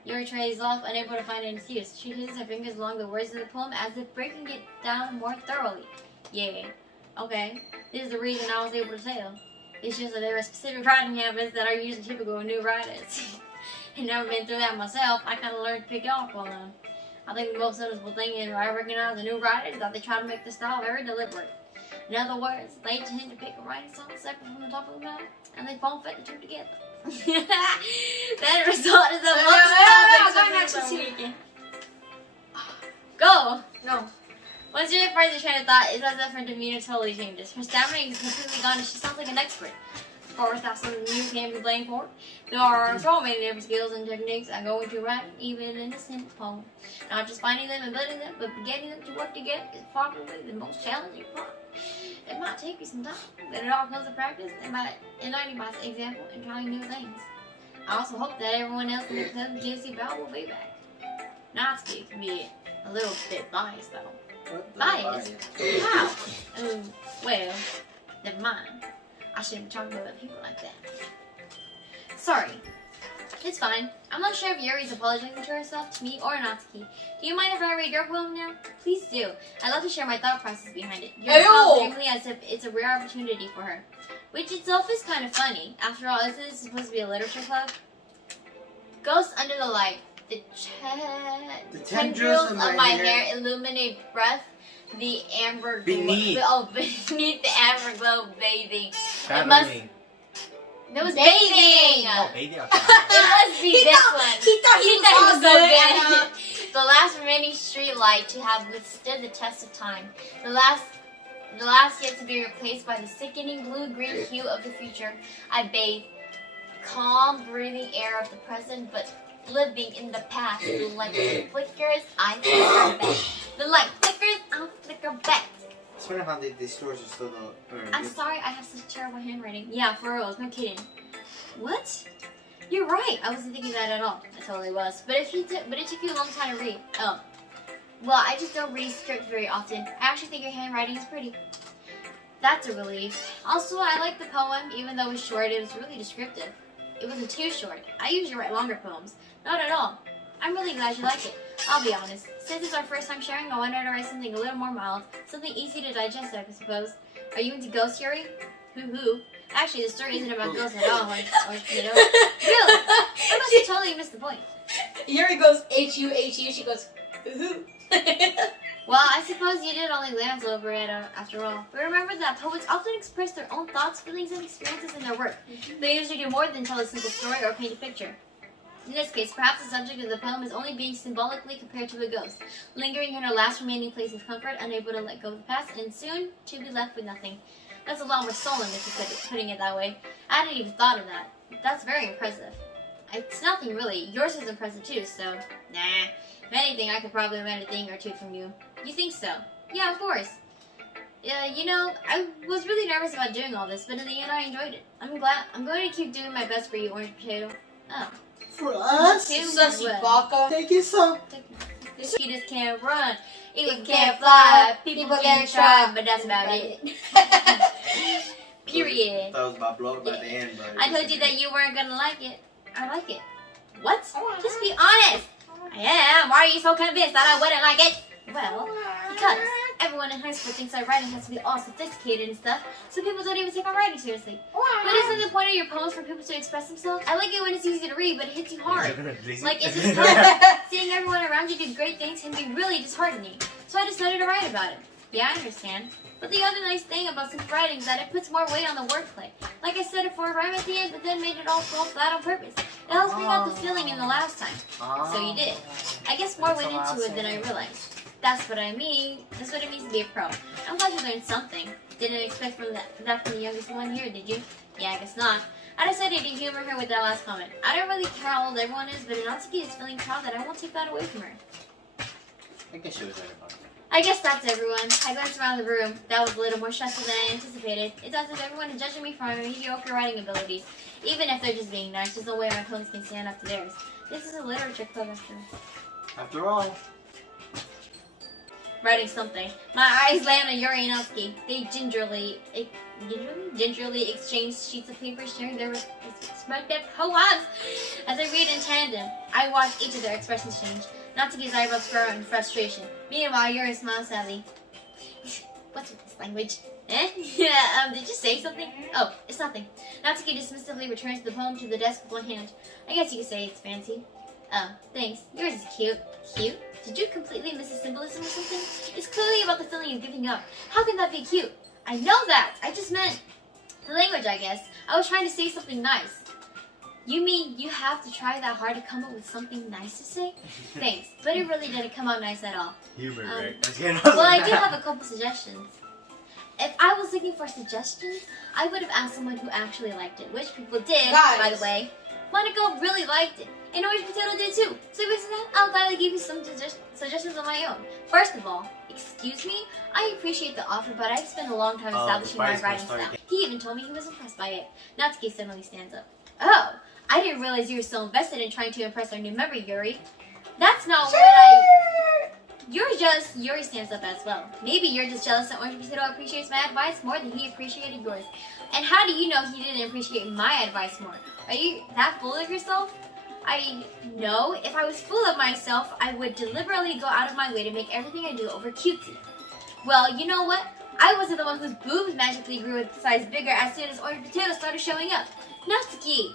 Yuri trails off, unable to find an excuse. She places her fingers along the words of the poem as if breaking it down more thoroughly. Yeah. Okay. This is the reason I was able to tell. It's just that there are specific writing habits that are usually typical of new writers. I've never been through that myself. I kind of learned to pick it up on them. I think the most noticeable thing in I recognize a new writer is that they try to make the style very deliberate. In other words, they tend to pick a writing style separate from the top of the mouth, and they phone fit the two together. That result is a monster. Go! No. Once Yuri finds the train of thought, it's as if her demeanor totally changes. Her stammering is completely gone and she sounds like an expert. Of course, that's something you can't be blamed for. There are so many different skills and techniques that go into writing even an innocent poem. Not just finding them and building them, but getting them to work together is probably the most challenging part. It might take you some time, but it all comes to practice and learning by example and trying new things. I also hope that everyone else in the club gives you valuable feedback. Natsuki can be a little bit biased though. What the Biased? bias? How? Well, never mind. I shouldn't be talking about people like that. Sorry. It's fine. I'm not sure if Yuri's apologizing to herself, to me, or Natsuki. Do you mind if I read your poem now? Please do. I'd love to share my thought process behind it. Yuri smiles dreamily as if it's a rare opportunity for her. Which itself is kind of funny. After all, isn't this supposed to be a literature club? Ghost under the light. The tendrils of my hair illuminate breath. The amber glow. Beneath. Beneath the amber glow bathing. Battling. That was bathing! Oh, bathing. Okay. It must be this one. He thought he was so so good. The last remaining street light to have withstood the test of time. The last yet to be replaced by the sickening blue-green hue of the future. I bathe. Calm, breathing air of the present, but living in the past. The light flickers, I flicker back. The light flickers, I flicker back. It's funny how the stores are still I'm sorry, I have such terrible handwriting. Yeah, for real, no kidding. What? You're right. I wasn't thinking that at all. I totally was. But it took you a long time to read. Oh. Well, I just don't read script very often. I actually think your handwriting is pretty. That's a relief. Also, I like the poem, even though it was short. It was really descriptive. It wasn't too short. I usually write longer poems. Not at all. I'm really glad you like it. I'll be honest. Since it's our first time sharing, I wanted to write something a little more mild. Something easy to digest, I suppose. Are you into ghost Yuri? Hoo-hoo. Actually, the story isn't about ghosts at all. Really? I must have totally missed the point. Yuri goes H-U-H-U. She goes, ooh. Well, I suppose you did only glance over it after all. But remember that poets often express their own thoughts, feelings, and experiences in their work. They usually do more than tell a simple story or paint a picture. In this case, perhaps the subject of the poem is only being symbolically compared to a ghost, lingering in her last remaining place of comfort, unable to let go of the past, and soon to be left with nothing. That's a lot more solemn if you're putting it that way. I hadn't even thought of that. That's very impressive. It's nothing really. Yours is impressive too, so nah. If anything, I could probably learn a thing or two from you. You think so? Yeah, of course. You know, I was really nervous about doing all this, but in the end, I enjoyed it. I'm going to keep doing my best for you, Orange Potato. Oh. For us? Sussy baka. Thank you so. Mosquitoes can't run, eagles can't fly, people can't try, but that's about it. Period. That was about blow up by the end, but I told you that you weren't gonna like it. I like it. What? Just be honest. I am. Why are you so convinced that I wouldn't like it? Well, because everyone in high school thinks our writing has to be all sophisticated and stuff, so people don't even take our writing seriously. But isn't the point of your poems for people to express themselves? I like it when it's easy to read, but it hits you hard. Like, it's just hard. Seeing everyone around you do great things can be really disheartening. So I decided to write about it. Yeah, I understand. But the other nice thing about simple writing is that it puts more weight on the wordplay. Like I said it for a rhyme at the end, but then made it all fall flat on purpose. It helps bring out the feeling in the last time. So you did. I guess more went into it than I realized. That's what I mean. That's what it means to be a pro. I'm glad you learned something. Didn't expect that from the youngest one here, did you? Yeah, I guess not. I decided to humor her with that last comment. I don't really care how old everyone is, but Natsuki is feeling proud that I won't take that away from her. I guess she was right about that. I guess that's everyone. I glanced around the room. That was a little more stressful than I anticipated. It's as if everyone is judging me for my mediocre writing abilities. Even if they're just being nice, there's no way my poems can stand up to theirs. This is a literature club After all. Writing something. My eyes land on Yuri and Natsuki. They gingerly exchange sheets of paper, sharing their respective poems. As I read in tandem, I watch each of their expressions change. Natsuki's eyebrows furrow in frustration. Meanwhile, Yuri smiles sadly. What's with this language? Yeah, did you say something? Oh, it's nothing. Natsuki dismissively returns the poem to the desk with one hand. I guess you could say it's fancy. Oh, thanks. Yours is cute. Cute? Did you completely miss the symbolism or something? It's clearly about the feeling of giving up. How can that be cute? I know that! I just meant the language, I guess. I was trying to say something nice. You mean you have to try that hard to come up with something nice to say? Thanks, but it really didn't come out nice at all. Humor, right? Well, I do have a couple suggestions. If I was looking for suggestions, I would have asked someone who actually liked it, which people did, by the way. Monica really liked it, and Orange Potato did too. So based on that, I'll gladly give you some suggestions on my own. First of all, excuse me, I appreciate the offer, but I've spent a long time establishing my writing style. He even told me he was impressed by it. Natsuki suddenly stands up. Oh, I didn't realize you were so invested in trying to impress our new member, Yuri. That's not what I... You're just... Yuri stands up as well. Maybe you're just jealous that Orange Potato appreciates my advice more than he appreciated yours. And how do you know he didn't appreciate my advice more? Are you that full of yourself? I know if I was full of myself, I would deliberately go out of my way to make everything I do over cutesy. Well, you know what? I wasn't the one whose boobs magically grew a size bigger as soon as Orange Potato started showing up. Natsuki,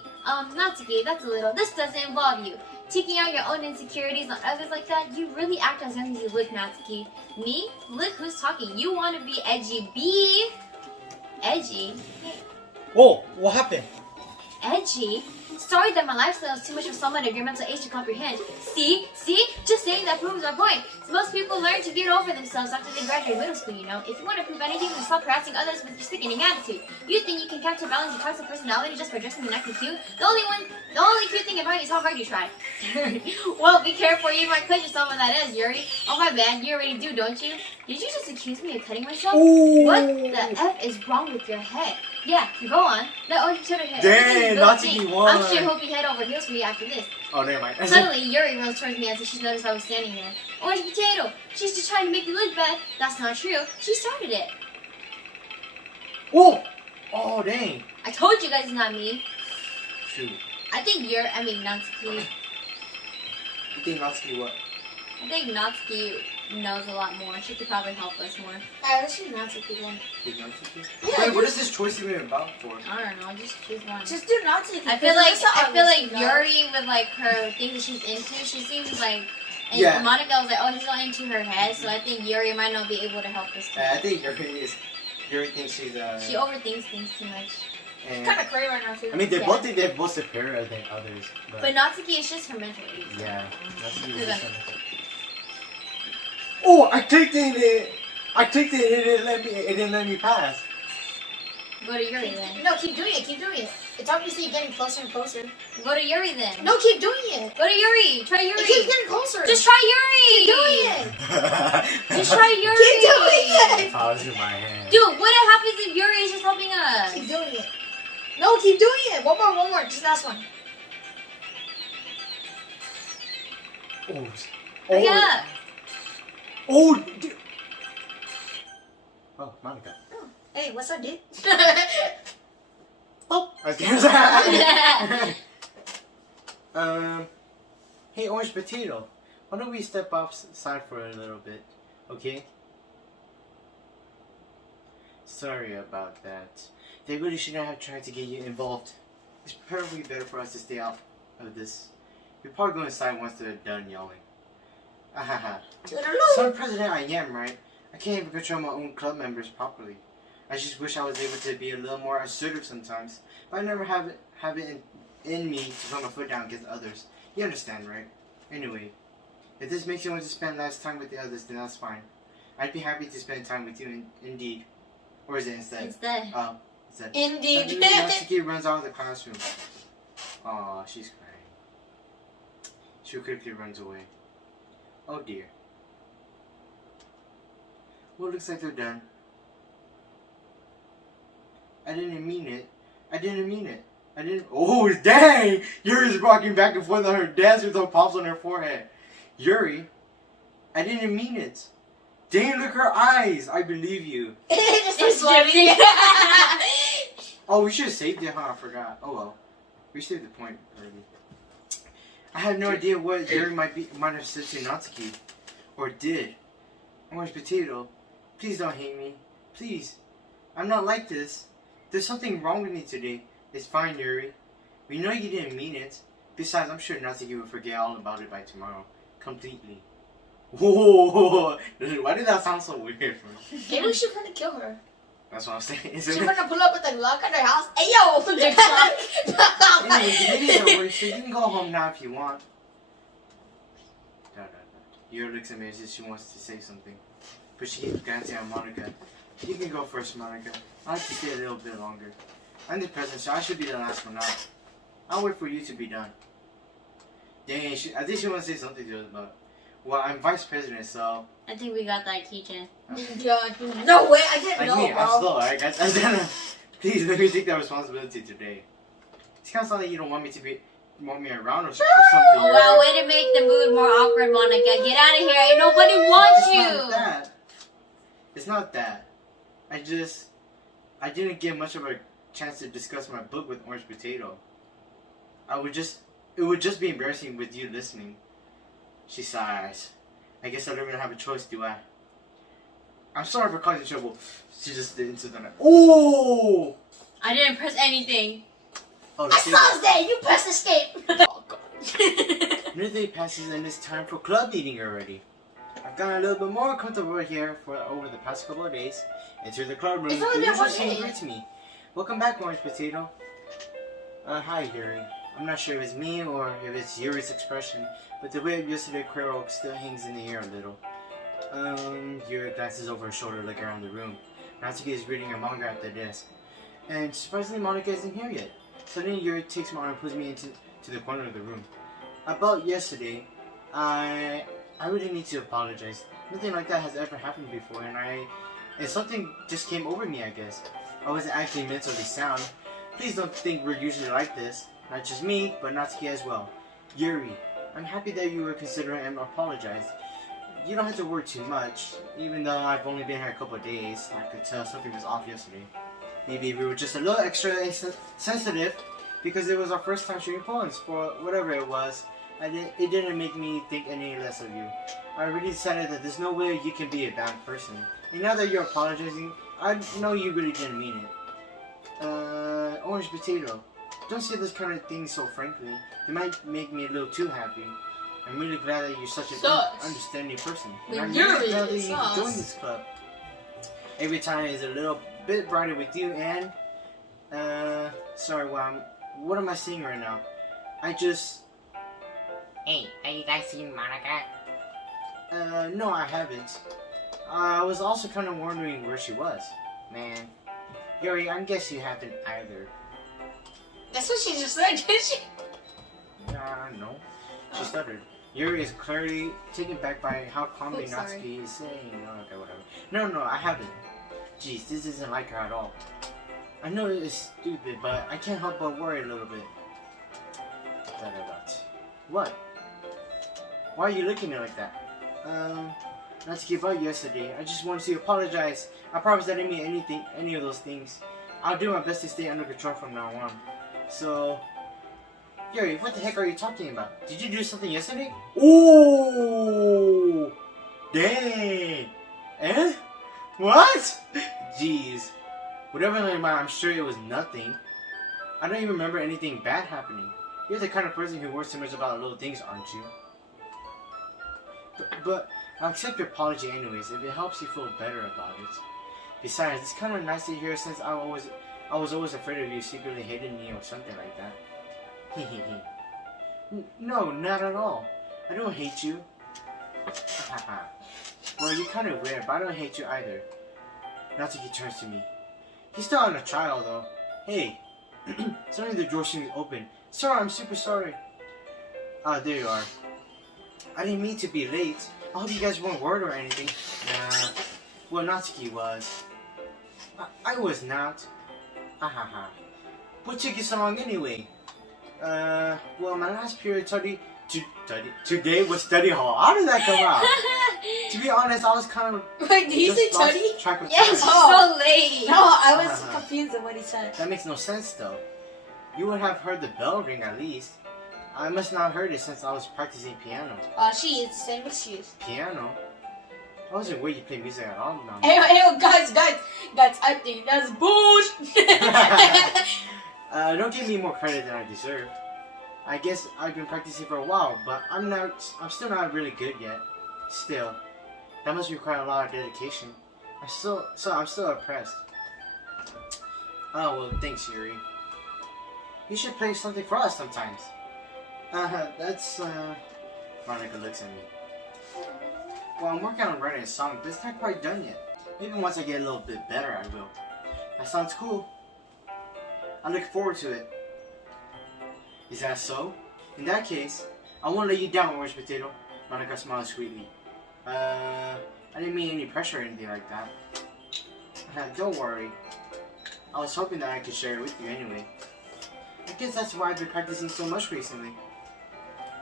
that's a little. This doesn't involve you. Taking out your own insecurities on others like that, you really act as young as you look, Natsuki. Me? Look who's talking. You want to be edgy B. Edgy? Hey. Whoa, what happened? Edgy? Sorry that my lifestyle is too much for someone of your mental age to comprehend. See? Just saying that proves our point. So most people learn to get over themselves after they graduate middle school, you know. If you want to prove anything, then stop harassing others with your sickening attitude. You think you can counterbalance your toxic personality just by dressing and acting cute? The only cute thing about you is how hard you try. Well, be careful, you might cut yourself when that is, Yuri. Oh my bad, you already do, don't you? Did you just accuse me of cutting myself? Ooh. What the F is wrong with your head? Yeah, go on. Let Orange Potato hit. Dang, Natsuki won. I'm sure he'll be head over heels for you after this. Oh, never mind. Suddenly, Yuri rose towards me as if she noticed I was standing there. Orange Potato, she's just trying to make you look bad. That's not true. She started it. Whoa! Oh, dang. I told you guys it's not me. Shoot. I think Natsuki. You think Natsuki what? I think Natsuki knows a lot more. She could probably help us more. Let's choose Natsuki then. Think Natsuki? Yeah, Wait, what is this choice even about for? I don't know. Just choose one. Just do Natsuki. I feel like Yuri with like her things that she's into. She seems like. And Yeah. Monica was like, oh, he's not into her head, so I think Yuri might not be able to help us too. I think Yuri thinks she's She overthinks things too much. and, kind of crazy right now too. I mean, they Yeah. both think they're both superior than others. But Natsuki is just her mental age. yeah. Natsuki Who's is that? just Oh, I clicked it. I clicked it. It didn't let me pass. Go to Yuri then. No, keep doing it. Keep doing it. It's obviously getting closer and closer. Go to Yuri then. No, keep doing it. Go to Yuri. Try Yuri. It keeps getting closer. Just try Yuri. keep doing it. Just try Yuri. Keep doing it. Powers in my hand. Dude, what happens if Yuri is just helping us? Keep doing it. No, keep doing it. One more. Just last one. Hurry up. Oh, dude. Oh, Monica. Hey, what's up, dude? Oh, I was kidding. Hey, Orange Potato. Why don't we step outside for a little bit, okay? Sorry about that. They really shouldn't have tried to get you involved. It's probably better for us to stay out of this. We'll probably go inside once they're done yelling. Ahaha. Some president I am, right? I can't even control my own club members properly. I just wish I was able to be a little more assertive sometimes, but I never have it in me to put my foot down against others. You understand, right? Anyway, if this makes you want to spend less time with the others, then that's fine. I'd be happy to spend time with you, indeed. Or is it instead? Instead. Oh, instead. Indeed. Suddenly, Natsuki runs out of the classroom. Aw, she's crying. She quickly runs away. Oh dear. Well, looks like they're done. I didn't mean it. Oh, dang! Yuri's rocking back and forth on her desk with her palms on her forehead. Yuri, I didn't mean it. Dang, look her eyes. I believe you. Just It's sliding. Oh, we should have saved it, huh? I forgot. Oh well. We saved the point already. I have no idea what Yuri might have said to Natsuki. Or did. Orange Potato, please don't hate me. Please. I'm not like this. There's something wrong with me today. It's fine, Yuri. We know you didn't mean it. Besides, I'm sure Natsuki will forget all about it by tomorrow. Completely. Whoa! Why did that sound so weird? Maybe we should try to kill her. That's what I'm saying. She's gonna pull up with a lock at her house. Hey yo! Anyway, the video's over, so you can go home now if you want. Yuri looks at me as if she wants to say something. But she keeps glancing at Monica. You can go first, Monica. I'd like to stay a little bit longer. I'm the president, so I should be the last one out. I'll wait for you to be done. Dang, I think she wants to say something to us, but... Well, I'm vice president, so... I think we got that keychain. No way, I didn't Like know, me, bro. I'm slow, alright guys? Please let me take that responsibility today. It kind of sounds like you don't want me to be... want me around or something. Oh wow, way to make the mood more awkward, Monica. Get out of here. Ain't nobody wants It's you. not that. It's not that. I didn't get much of a chance to discuss my book with Orange Potato. It would just be embarrassing with you listening. She sighs. I guess I don't even have a choice, do I? I'm sorry for causing trouble. She just did into the night. Oh! I didn't press anything. Oh, I saw his day. You pressed escape. Oh god. Another day passes and it's time for club meeting already. I've gotten a little bit more comfortable here for over the past couple of days. Enter the club room. It's only The been usual 1 scene day. greets me. Welcome back, Orange Potato. Hi, Yuri. I'm not sure if it's me or if it's Yuri's expression, but the way of yesterday quarrel still hangs in the air a little. Yuri glances over her shoulder, looking around the room. Natsuki is reading her manga at the desk. And surprisingly, Monica isn't here yet. Suddenly, Yuri takes my arm and pulls me into the corner of the room. About yesterday, I really need to apologize. Nothing like that has ever happened before, and something just came over me, I guess. I wasn't actually mentally sound. Please don't think we're usually like this. Not just me, but Natsuki as well. Yuri, I'm happy that you were considerate and apologized. You don't have to worry too much. Even though I've only been here a couple of days, I could tell something was off yesterday. Maybe we were just a little extra sensitive because it was our first time shooting poems for whatever it was. It didn't make me think any less of you. I already decided that there's no way you can be a bad person. And now that you're apologizing, I know you really didn't mean it. Orange Potato, don't say this kind of thing so frankly. It might make me a little too happy. I'm really glad that you're such an Sus. understanding person. And When I'm you're really glad that you sus. joined this club. Every time is a little bit brighter with you and... sorry, what am I saying right now? Hey, have you guys seen Monica? No, I haven't. I was also kind of wondering where she was. Man, Yuri, I guess you haven't either. That's what she just said, didn't she? No. She stuttered. Yuri is clearly taken back by how calmly Oops, sorry. Natsuki is saying, okay, whatever. No, I haven't. Jeez, this isn't like her at all. I know it's stupid, but I can't help but worry a little bit. What? Why are you looking at me like that? Natsuki, about yesterday, I just wanted to apologize. I promise that I didn't mean any of those things. I'll do my best to stay under control from now on. So... Yuri, what the heck are you talking about? Did you do something yesterday? Ooh! Dang! Eh? What? Jeez. Whatever in my mind, I'm sure it was nothing. I don't even remember anything bad happening. You're the kind of person who worries too much about little things, aren't you? But I'll accept your apology anyways if it helps you feel better about it. Besides, it's kind of nice to hear since I was always afraid of you secretly hating me or something like that. No, not at all. I don't hate you. Well, you're kind of weird, but I don't hate you either. Natsuki turns to me. He's still on a trial, though. Hey, suddenly the drawer seems open. Sorry, I'm super sorry. Ah, there you are. I didn't mean to be late. I hope you guys weren't worried or anything. Nah. Well, Natsuki was. I was not. What took you so long anyway? Well, my last period today was study hall. How did that come out? To be honest, I was kind of Wait, did you say lost Teddy? track of Yes. time. Oh. So late. No, I was confused at what he said. That makes no sense though. You would have heard the bell ring at least. I must not have heard it since I was practicing piano. She used the same excuse. Piano? I wasn't aware you play music at all now. Hey, guys, I think that's bullshit. Don't give me more credit than I deserve. I guess I've been practicing for a while, but I'm still not really good yet. Still, that must require a lot of dedication. I'm still impressed. Oh, well, thanks, Yuri. You should play something for us sometimes. Monica looks at me. Well, I'm working on writing a song, but it's not quite done yet. Maybe once I get a little bit better, I will. That sounds cool. I look forward to it. Is that so? In that case, I won't let you down, Orange Potato. Monica smiles sweetly. I didn't mean any pressure or anything like that. Don't worry. I was hoping that I could share it with you anyway. I guess that's why I've been practicing so much recently.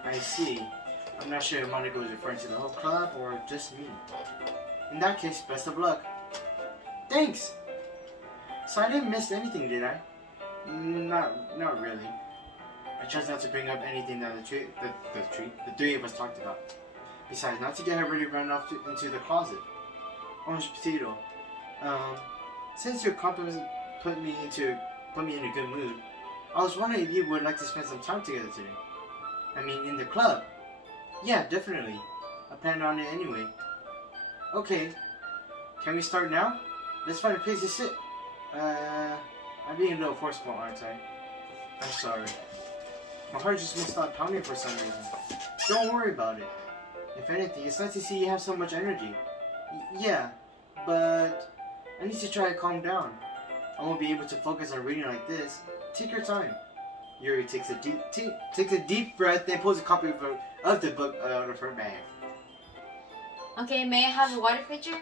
I see. I'm not sure if Monica was referring to the whole club or just me. In that case, best of luck. Thanks! So I didn't miss anything, did I? Not really. I tried not to bring up anything that the three of us talked about. Besides, not to get her ready to run off into the closet. Orange Potato. Since your compliments put me in a good mood, I was wondering if you would like to spend some time together today. I mean, in the club. Yeah, definitely. I planned on it anyway. Okay. Can we start now? Let's find a place to sit. I'm being a little forceful, aren't I? I'm sorry. My heart just won't stop pounding for some reason. Don't worry about it. If anything, it's nice to see you have so much energy. Yeah, but I need to try to calm down. I won't be able to focus on reading like this. Take your time. Yuri takes a deep breath and pulls a copy of the book out of her bag. Okay, may I have a water pitcher?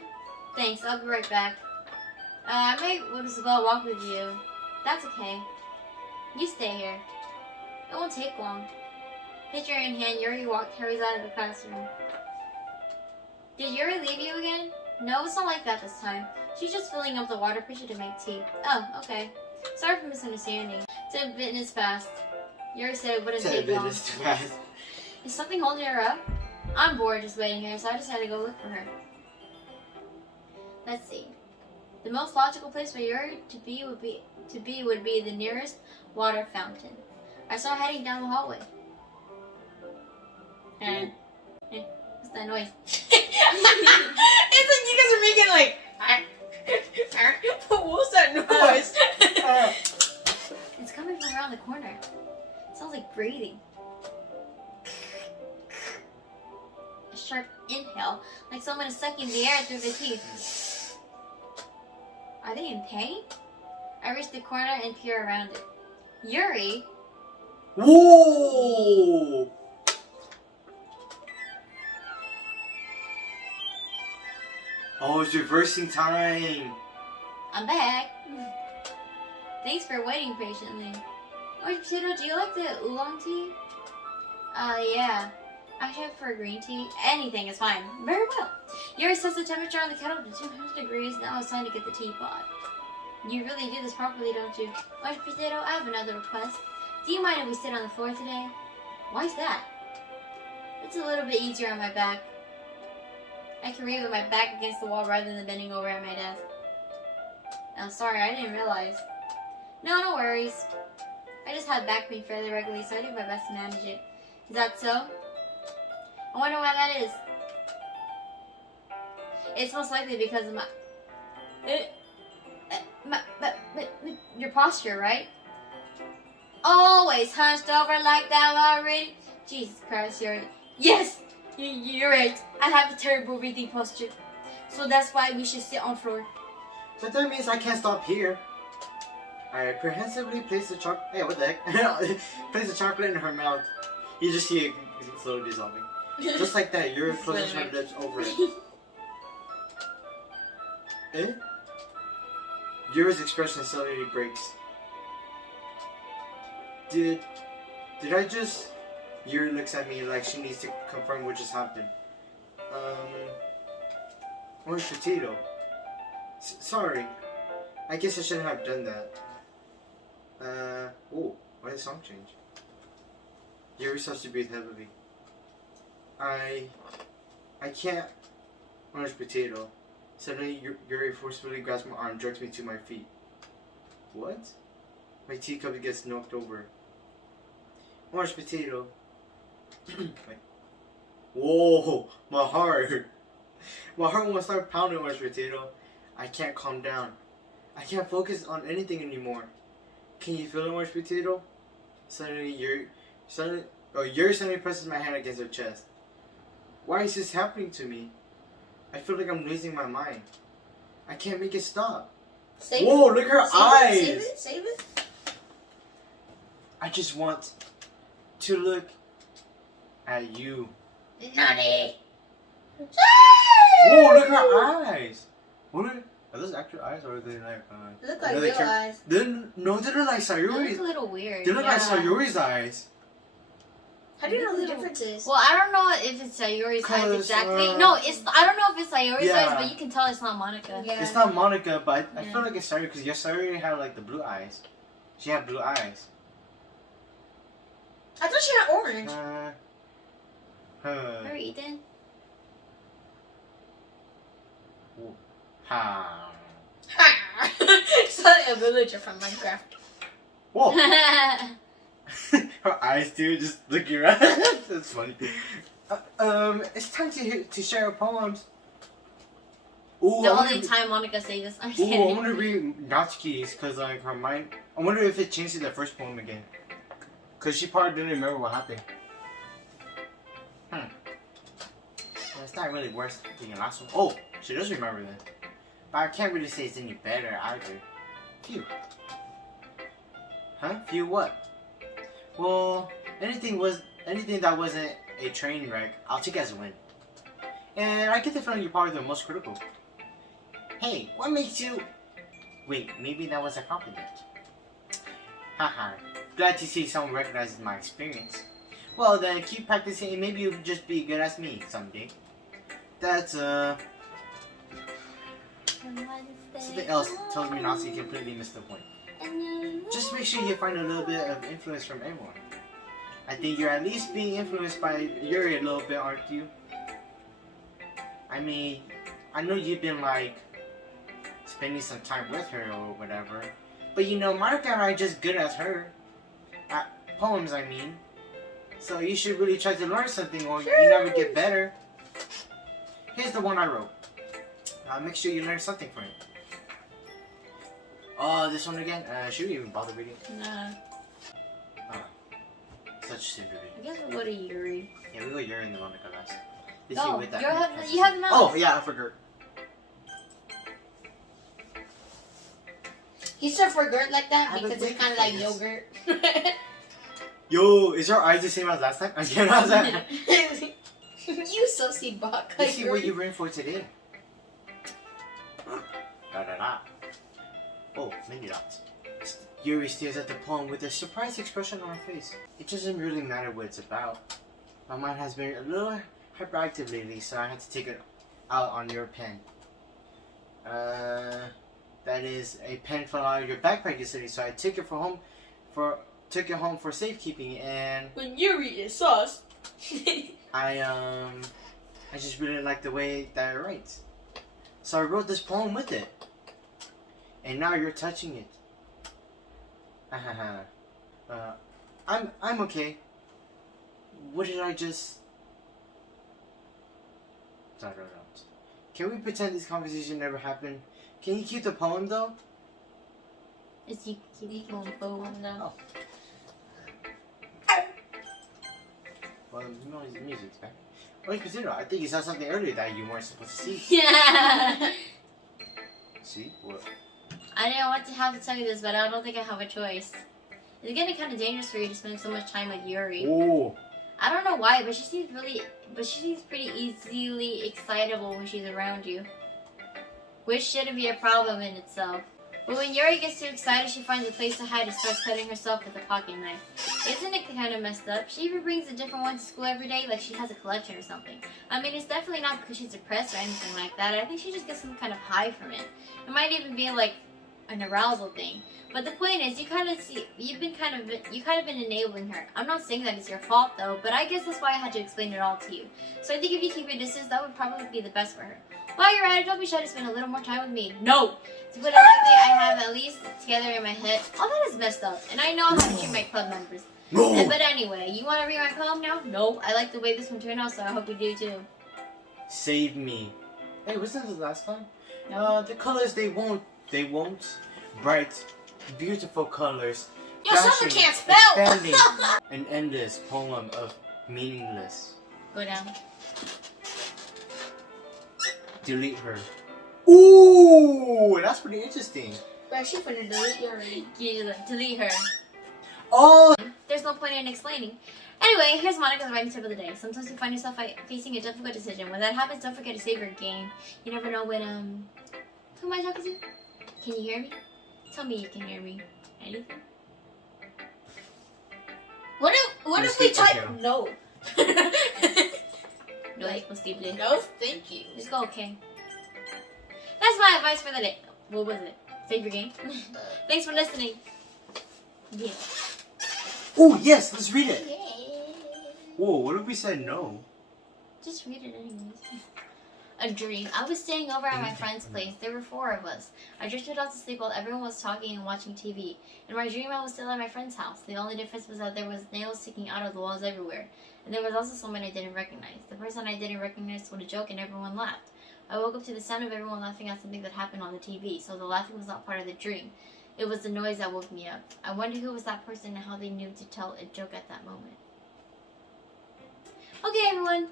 Thanks, I'll be right back. I may as well walk with you. That's okay. You stay here. It won't take long. Pitcher in hand, Yuri carries out of the classroom. Did Yuri leave you again? No, it's not like that this time. She's just filling up the water pitcher to make tea. Oh, okay. Sorry for misunderstanding. 10 minutes passed. Yuri said it wouldn't take long. Is something holding her up? I'm bored just waiting here, so I decided to go look for her. Let's see. The most logical place for Yuri to be would be the nearest water fountain. I saw her heading down the hallway. What's that noise? It's like you guys are making like. What was that noise? It's coming from around the corner. It sounds like breathing. A sharp inhale, like someone is sucking the air through their teeth. Are they in pain? I reach the corner and peer around it. Yuri? Whoa! Oh, it's reversing time. I'm back. Thanks for waiting patiently. Orange Potato, do you like the oolong tea? Yeah. Actually, for green tea, anything is fine. Very well. Yuri sets the temperature on the kettle to 200 degrees. Now it's time to get the teapot. You really do this properly, don't you? Orange Potato, I have another request. Do you mind if we sit on the floor today? Why's that? It's a little bit easier on my back. I can read with my back against the wall rather than bending over at my desk. I'm sorry, I didn't realize. No worries. I just have back pain fairly regularly, so I do my best to manage it. Is that so? I wonder why that is. It's most likely because of your posture, right? Always hunched over like that already. Jesus Christ, yes, you're right. I have a terrible reading posture, so that's why we should sit on floor. But that means I can't stop here. I apprehensively place the chocolate. Hey, what the heck? Place the chocolate in her mouth. You just see it slowly dissolving. Just like that, Yuri closes her lips over it. Eh? Yuri's expression suddenly breaks. Did I just... Yuri looks at me like she needs to confirm what just happened. Orange Potato. Sorry. I guess I shouldn't have done that. Oh, why did the song change? Yuri starts to breathe heavily. I can't. Orange Potato. Suddenly, Yuri forcefully grabs my arm and jerks me to my feet. What? My teacup gets knocked over. Orange Potato. Whoa, my heart. My heart won't start pounding, Orange Potato. I can't calm down. I can't focus on anything anymore. Can you feel it, Orange Potato? Yuri suddenly presses my hand against her chest. Why is this happening to me? I feel like I'm losing my mind. I can't make it stop. Whoa, look at her eyes! Save it. I just want to look at you. Nani. Whoa, look at her eyes! What? Are those actual eyes or are they like? They look like are they real eyes. No, they look like That looks Sayuri's. a little weird. They look like yeah. Sayuri's eyes. How do you know the Little- differences? Well, I don't know if it's Sayuri's eyes 'Cause, exactly. No, it's. I don't know if it's Sayuri's yeah. eyes, but you can tell it's not Monica. Yeah. It's not Monica, but I Yeah. feel like it's Sayuri because Sayuri had like the blue eyes. She had blue eyes. I thought she had orange. Hurry, Ethan. Ha. It's like a villager from Minecraft. Whoa. Her eyes too, just looking around. That's funny. It's time to share our poems. Ooh, The I wanna only re- time Monica says this. I'm just Ooh, I kidding. want to read Natsuki's because like her mind. I wonder if it changed to the first poem again. Cause she probably didn't remember what happened. Well, it's not really worse than the last one. Oh, she does remember then. But I can't really say it's any better either. Phew. Huh? Phew what? Well, anything that wasn't a train wreck, I'll take as a win. And I get the feeling you're probably the most critical. Hey, what makes you... Wait, maybe that was a compliment. Haha, glad to see someone recognizes my experience. Well then, keep practicing and maybe you'll just be good as me someday. That's something else tells me not to completely miss the point. Just make sure you find a little bit of influence from everyone. I think you're at least being influenced by Yuri a little bit, aren't you? I mean, I know you've been like spending some time with her or whatever, but you know, Monica and I are just good as her. At poems, I mean. So you should really try to learn something or you never get better. Here's the one I wrote. Make sure you learn something from it. Oh, this one again? Should we even bother reading? Nah. Such sympathy. I guess we'll go to Yuri. Yeah, we go Yuri and the Monica last. Let's No, see what that you have mouse. Oh, yeah, I forgot. He said for Gert like that Have a because it's big kind of like face. yogurt. Yo, is her eyes the same as last time? I can't ask that. You sussy buck. Let's see what you're in for today. Da da da. Oh, mini dots. Yuri stares at the poem with a surprised expression on her face. It doesn't really matter what it's about. My mind has been a little hyperactive lately, so I had to take it out on your pen. That is, a pen fell out of your backpack yesterday, so I took it home for safekeeping, and When Yuri is sus. I just really like the way that it writes. So I wrote this poem with it. And now you're touching it. I'm okay. What did I just... Can we pretend this conversation never happened? Can you keep the poem though? Is you keep going forward now? Well, you know his music's back. Wait, consider, I think you saw something earlier that you weren't supposed to see. Yeah. See? What? I didn't want to have to tell you this, but I don't think I have a choice. It's getting kind of dangerous for you to spend so much time with Yuri. Oh. I don't know why, but she seems pretty easily excitable when she's around you. Which shouldn't be a problem in itself. But when Yuri gets too excited, she finds a place to hide and starts cutting herself with a pocket knife. Isn't it kind of messed up? She even brings a different one to school every day, like she has a collection or something. I mean, it's definitely not because she's depressed or anything like that. I think she just gets some kind of high from it. It might even be like an arousal thing. But the point is, you've kind of been enabling her. I'm not saying that it's your fault though, but I guess that's why I had to explain it all to you. So I think if you keep your distance, that would probably be the best for her. While you're at it, don't be shy to spend a little more time with me. No! To put it lightly, I have at least together in my head. All that is messed up, and I know how to treat my club members. No! But anyway, you want to read my poem now? No, I like the way this one turned out, so I hope you do too. Save me. Hey, wasn't this the last time? No. The colors they won't. Bright, beautiful colors. Yo, someone flashing, can't spell. Expanding, an endless poem of meaningless. Go down. Delete her. Ooh, that's pretty interesting. Bro, she finna delete Yuri. Delete her. Oh! There's no point in explaining. Anyway, here's Monica's writing tip of the day. Sometimes you find yourself facing a difficult decision. When that happens, don't forget to save your game. You never know when Who am I talking to? Can you hear me? Tell me you can hear me. Anything? What if we type no? No, es posible. No, thank you. Just go okay. That's my advice for the day. What was it? Save your game. Thanks for listening. Yeah. Oh, yes, let's read it. Yay. Whoa, what if we said no? Just read it anyways. A dream. I was staying over at my friend's place. There were 4 of us. I drifted off to sleep while everyone was talking and watching TV. In my dream, I was still at my friend's house. The only difference was that there was nails sticking out of the walls everywhere. And there was also someone I didn't recognize. The person I didn't recognize told a joke and everyone laughed. I woke up to the sound of everyone laughing at something that happened on the TV, so the laughing was not part of the dream. It was the noise that woke me up. I wonder who was that person and how they knew to tell a joke at that moment. Okay, everyone.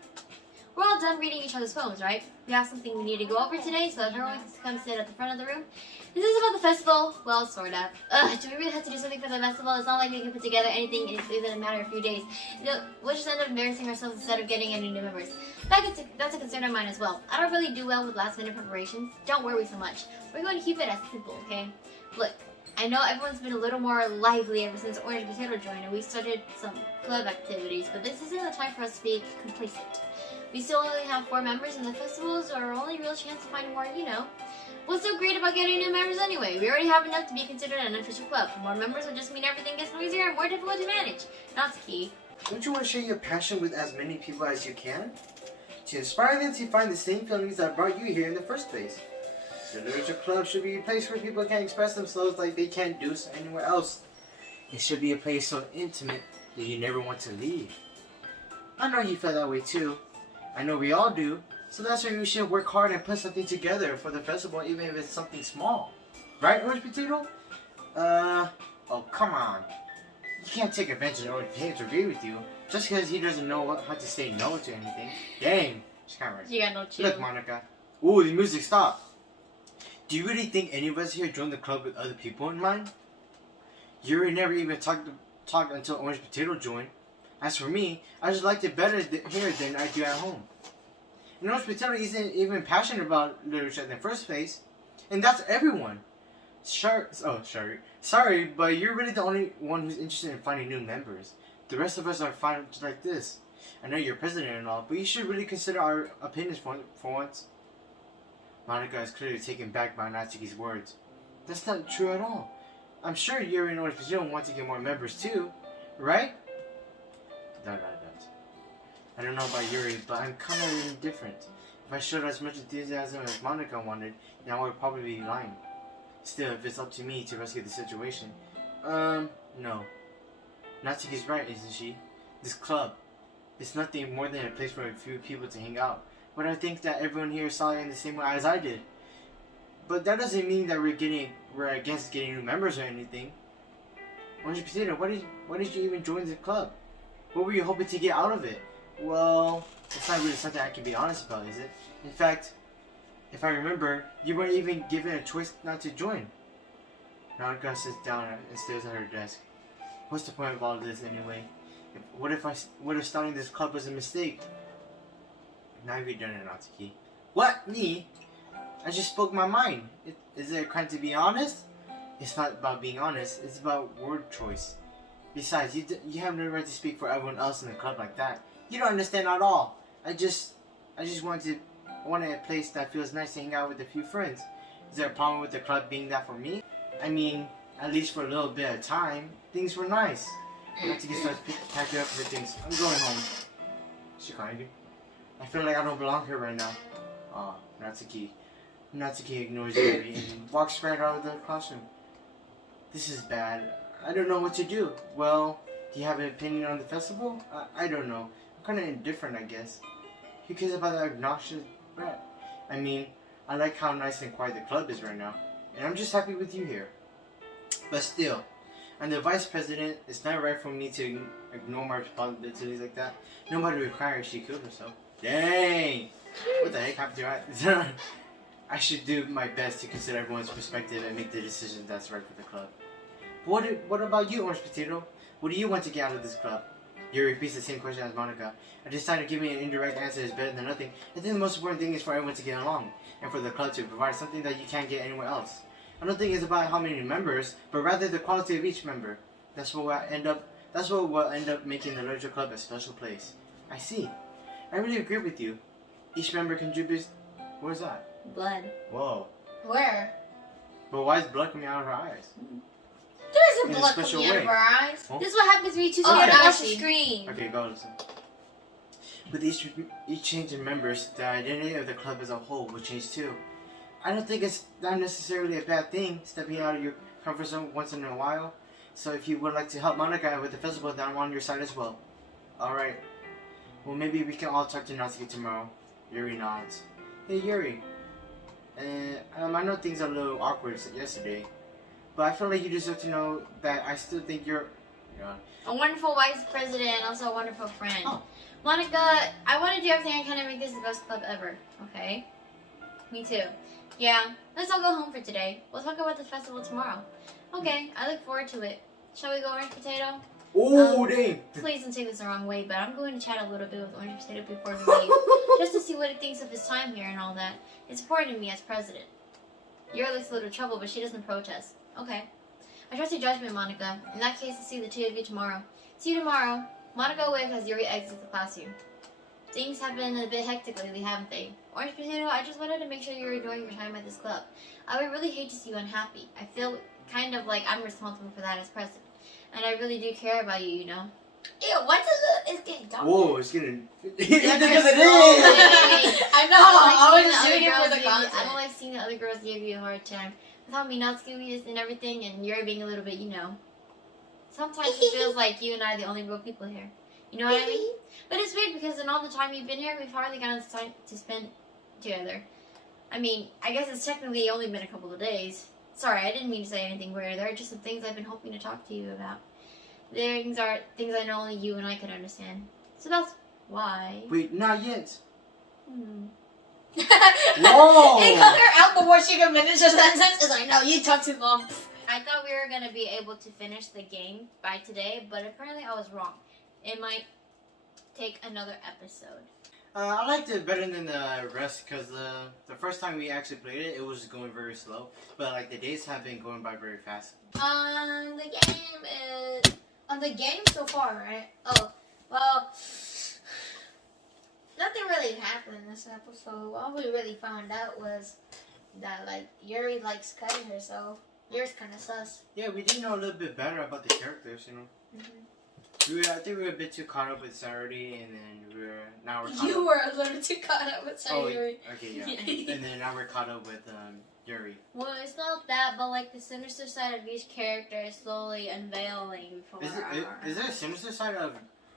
We're all done reading each other's poems, right? We have something we need to go over today, so everyone can come sit at the front of the room. This is about the festival. Well, sort of. Do we really have to do something for the festival? It's not like we can put together anything within a matter of a few days. We'll just end up embarrassing ourselves instead of getting any new members. That's a concern of mine as well. I don't really do well with last-minute preparations. Don't worry so much. We're going to keep it as simple, okay? Look, I know everyone's been a little more lively ever since Orange Potato joined, and we started some club activities, but this isn't the time for us to be complacent. We still only have 4 members, and the festivals are our only real chance to find more, What's so great about getting new members anyway? We already have enough to be considered an official club. More members would just mean everything gets noisier and more difficult to manage. That's key. Don't you want to share your passion with as many people as you can? To inspire them to find the same feelings that brought you here in the first place. The literature club should be a place where people can express themselves like they can't do so anywhere else. It should be a place so intimate that you never want to leave. I know you feel that way too. I know we all do. So that's why we should work hard and put something together for the festival, even if it's something small. Right, Orange Potato? Oh, come on. You can't take advantage of Orange Potato to agree with you, just because he doesn't know how to say no to anything. Dang. She's kind of right. You got no chill. Look, Monica. Ooh, the music stopped. Do you really think any of us here joined the club with other people in mind? You never even talked until Orange Potato joined. As for me, I just liked it better here than I do at home. And Orange Potato isn't even passionate about literature in the first place. And that's everyone. Sorry, but you're really the only one who's interested in finding new members. The rest of us are fine just like this. I know you're president and all, but you should really consider our opinions for once. Monica is clearly taken back by Natsuki's words. That's not true at all. I'm sure Yuri and Orange Potato want to get more members too, right? I don't know about Yuri, but I'm kind of indifferent. If I showed as much enthusiasm as Monica wanted, then I would probably be lying. Still, if it's up to me to rescue the situation, no. Natsuki's right, isn't she? This club, it's nothing more than a place for a few people to hang out. But I think that everyone here saw it in the same way as I did. But that doesn't mean that we're against getting new members or anything. Orange Potato, why did you even join the club? What were you hoping to get out of it? Well, it's not really something I can be honest about, is it? In fact, if I remember, you weren't even given a choice not to join. Monica sits down and stares at her desk. What's the point of all of this anyway? What if starting this club was a mistake? Now you've done it, Natsuki. What? Me? I just spoke my mind. Is it a crime to be honest? It's not about being honest. It's about word choice. Besides, you have no right to speak for everyone else in the club like that. You don't understand at all. I just wanted a place that feels nice to hang out with a few friends. Is there a problem with the club being that for me? I mean, at least for a little bit of time, things were nice. Natsuki starts packing up her things. I'm going home. Is she crying? I feel like I don't belong here right now. Oh, Natsuki. Natsuki ignores Yuri and walks right out of the classroom. This is bad. I don't know what to do. Well, do you have an opinion on the festival? I don't know. I'm kind of indifferent, I guess. Who cares about that obnoxious brat? I mean, I like how nice and quiet the club is right now. And I'm just happy with you here. But still, I'm the vice president. It's not right for me to ignore my responsibilities like that. Nobody requires she killed herself. Dang! What the heck happened to her? I should do my best to consider everyone's perspective and make the decision that's right for the club. What about you, Orange Potato? What do you want to get out of this club? Yuri repeats the same question as Monica. I decided giving an indirect answer is better than nothing. I think the most important thing is for everyone to get along, and for the club to provide something that you can't get anywhere else. I don't think it's about how many members, but rather the quality of each member. That's what will end up making the Literature Club a special place. I see. I really agree with you. Each member contributes. What is that? Blood. Whoa. Where? But why is blood coming out of her eyes? There's In a a blood special coming out of way. our eyes. This is what happens when you too Oh, scared to I watch the see. screen. Okay, go listen. With each change in members, the identity of the club as a whole will change too. I don't think it's not necessarily a bad thing, stepping out of your comfort zone once in a while. So if you would like to help Monica with the festival, then I'm on your side as well. Alright. Well, maybe we can all talk to Natsuki tomorrow. Yuri nods. Hey Yuri. I know things are a little awkward yesterday, but I feel like you deserve to know that I still think you're... A wonderful vice president and also a wonderful friend. Oh. Monica, I want to do everything I can to make this the best club ever, okay? Me too. Yeah, let's all go home for today. We'll talk about the festival tomorrow. Okay, I look forward to it. Shall we go, Orange Potato? Oh, dang! Please don't take this the wrong way, but I'm going to chat a little bit with Orange Potato before we leave. Just to see what he thinks of his time here and all that. It's important to me as president. Yuri looks a little trouble, but she doesn't protest. Okay. I trust your judgment, Monica. In that case, I'll see the two of you tomorrow. See you tomorrow. Monica waves as Yuri exits the classroom. Things have been a bit hectic lately, haven't they? Orange Potato, I just wanted to make sure you're enjoying your time at this club. I would really hate to see you unhappy. I feel kind of like I'm responsible for that as president. And I really do care about you, you know? Ew, what's a little... It's getting dark. Whoa, it's getting... Hey, I know. I was just doing it for the I content. don't like seeing the other girls give you a hard time. Without me not this and everything, and you're being a little bit, you know. Sometimes it feels like you and I are the only real people here. You know what I mean? But it's weird because in all the time you've been here, we've hardly gotten the time to spend together. I mean, I guess it's technically only been a couple of days. Sorry, I didn't mean to say anything weird. There are just some things I've been hoping to talk to you about. Things are things I know only you and I can understand. So that's why. Wait, not yet. Whoa! He cut her out before she could finish her sentence. It's like, no, you talk too long. I thought we were going to be able to finish the game by today, but apparently I was wrong. It might take another episode. I liked it better than the rest because the first time we actually played it, it was going very slow. But like the days have been going by very fast. The game so far, right? Oh, well, nothing really happened in this episode. All we really found out was that, like, Yuri likes cutting herself. Yuri's kind of sus. Yeah, we did know a little bit better about the characters, you know. I think we were a bit too caught up with Saturday, and then now we're caught You up. were a little too caught up with Yuri. Okay, yeah. And then now we're caught up with Yuri. Well, it's not that, but like the sinister side of each character is slowly unveiling before our Is there a sinister side of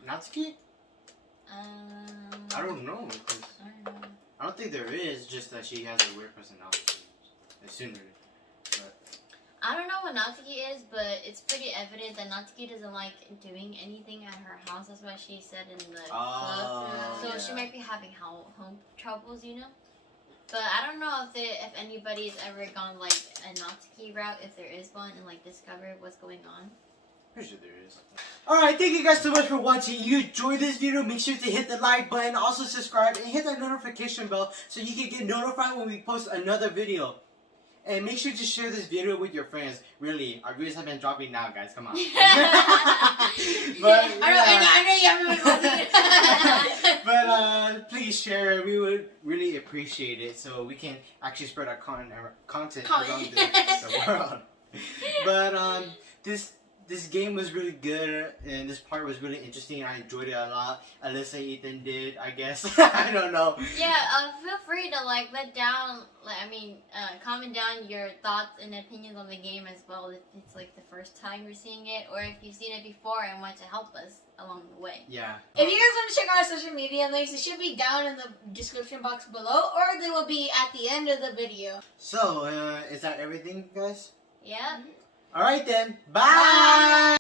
Natsuki? I don't know. I don't think there is, just that she has a weird personality. Sooner. I don't know what Natsuki is, but it's pretty evident that Natsuki doesn't like doing anything at her house. That's what she said in the club. So yeah. she might be having home troubles, you know? But I don't know if anybody's ever gone like a Natsuki route, if there is one, and like discovered what's going on. Pretty sure there is. Alright, thank you guys so much for watching. If you enjoyed this video, make sure to hit the like button, also subscribe, and hit that notification bell so you can get notified when we post another video. And make sure to share this video with your friends. Really, our videos have been dropping now, guys. Come on. But, I know you haven't been watching it. but please share. We would really appreciate it so we can actually spread our content around the world. But this game was really good, and this part was really interesting. I enjoyed it a lot. Alyssa, Ethan did, I guess. I don't know. Yeah, feel free to like comment down your thoughts and opinions on the game as well. If it's like the first time you're seeing it, or if you've seen it before and want to help us along the way. Yeah. If you guys want to check out our social media links, it should be down in the description box below, or they will be at the end of the video. So, is that everything, guys? Yeah. Alright then. Bye!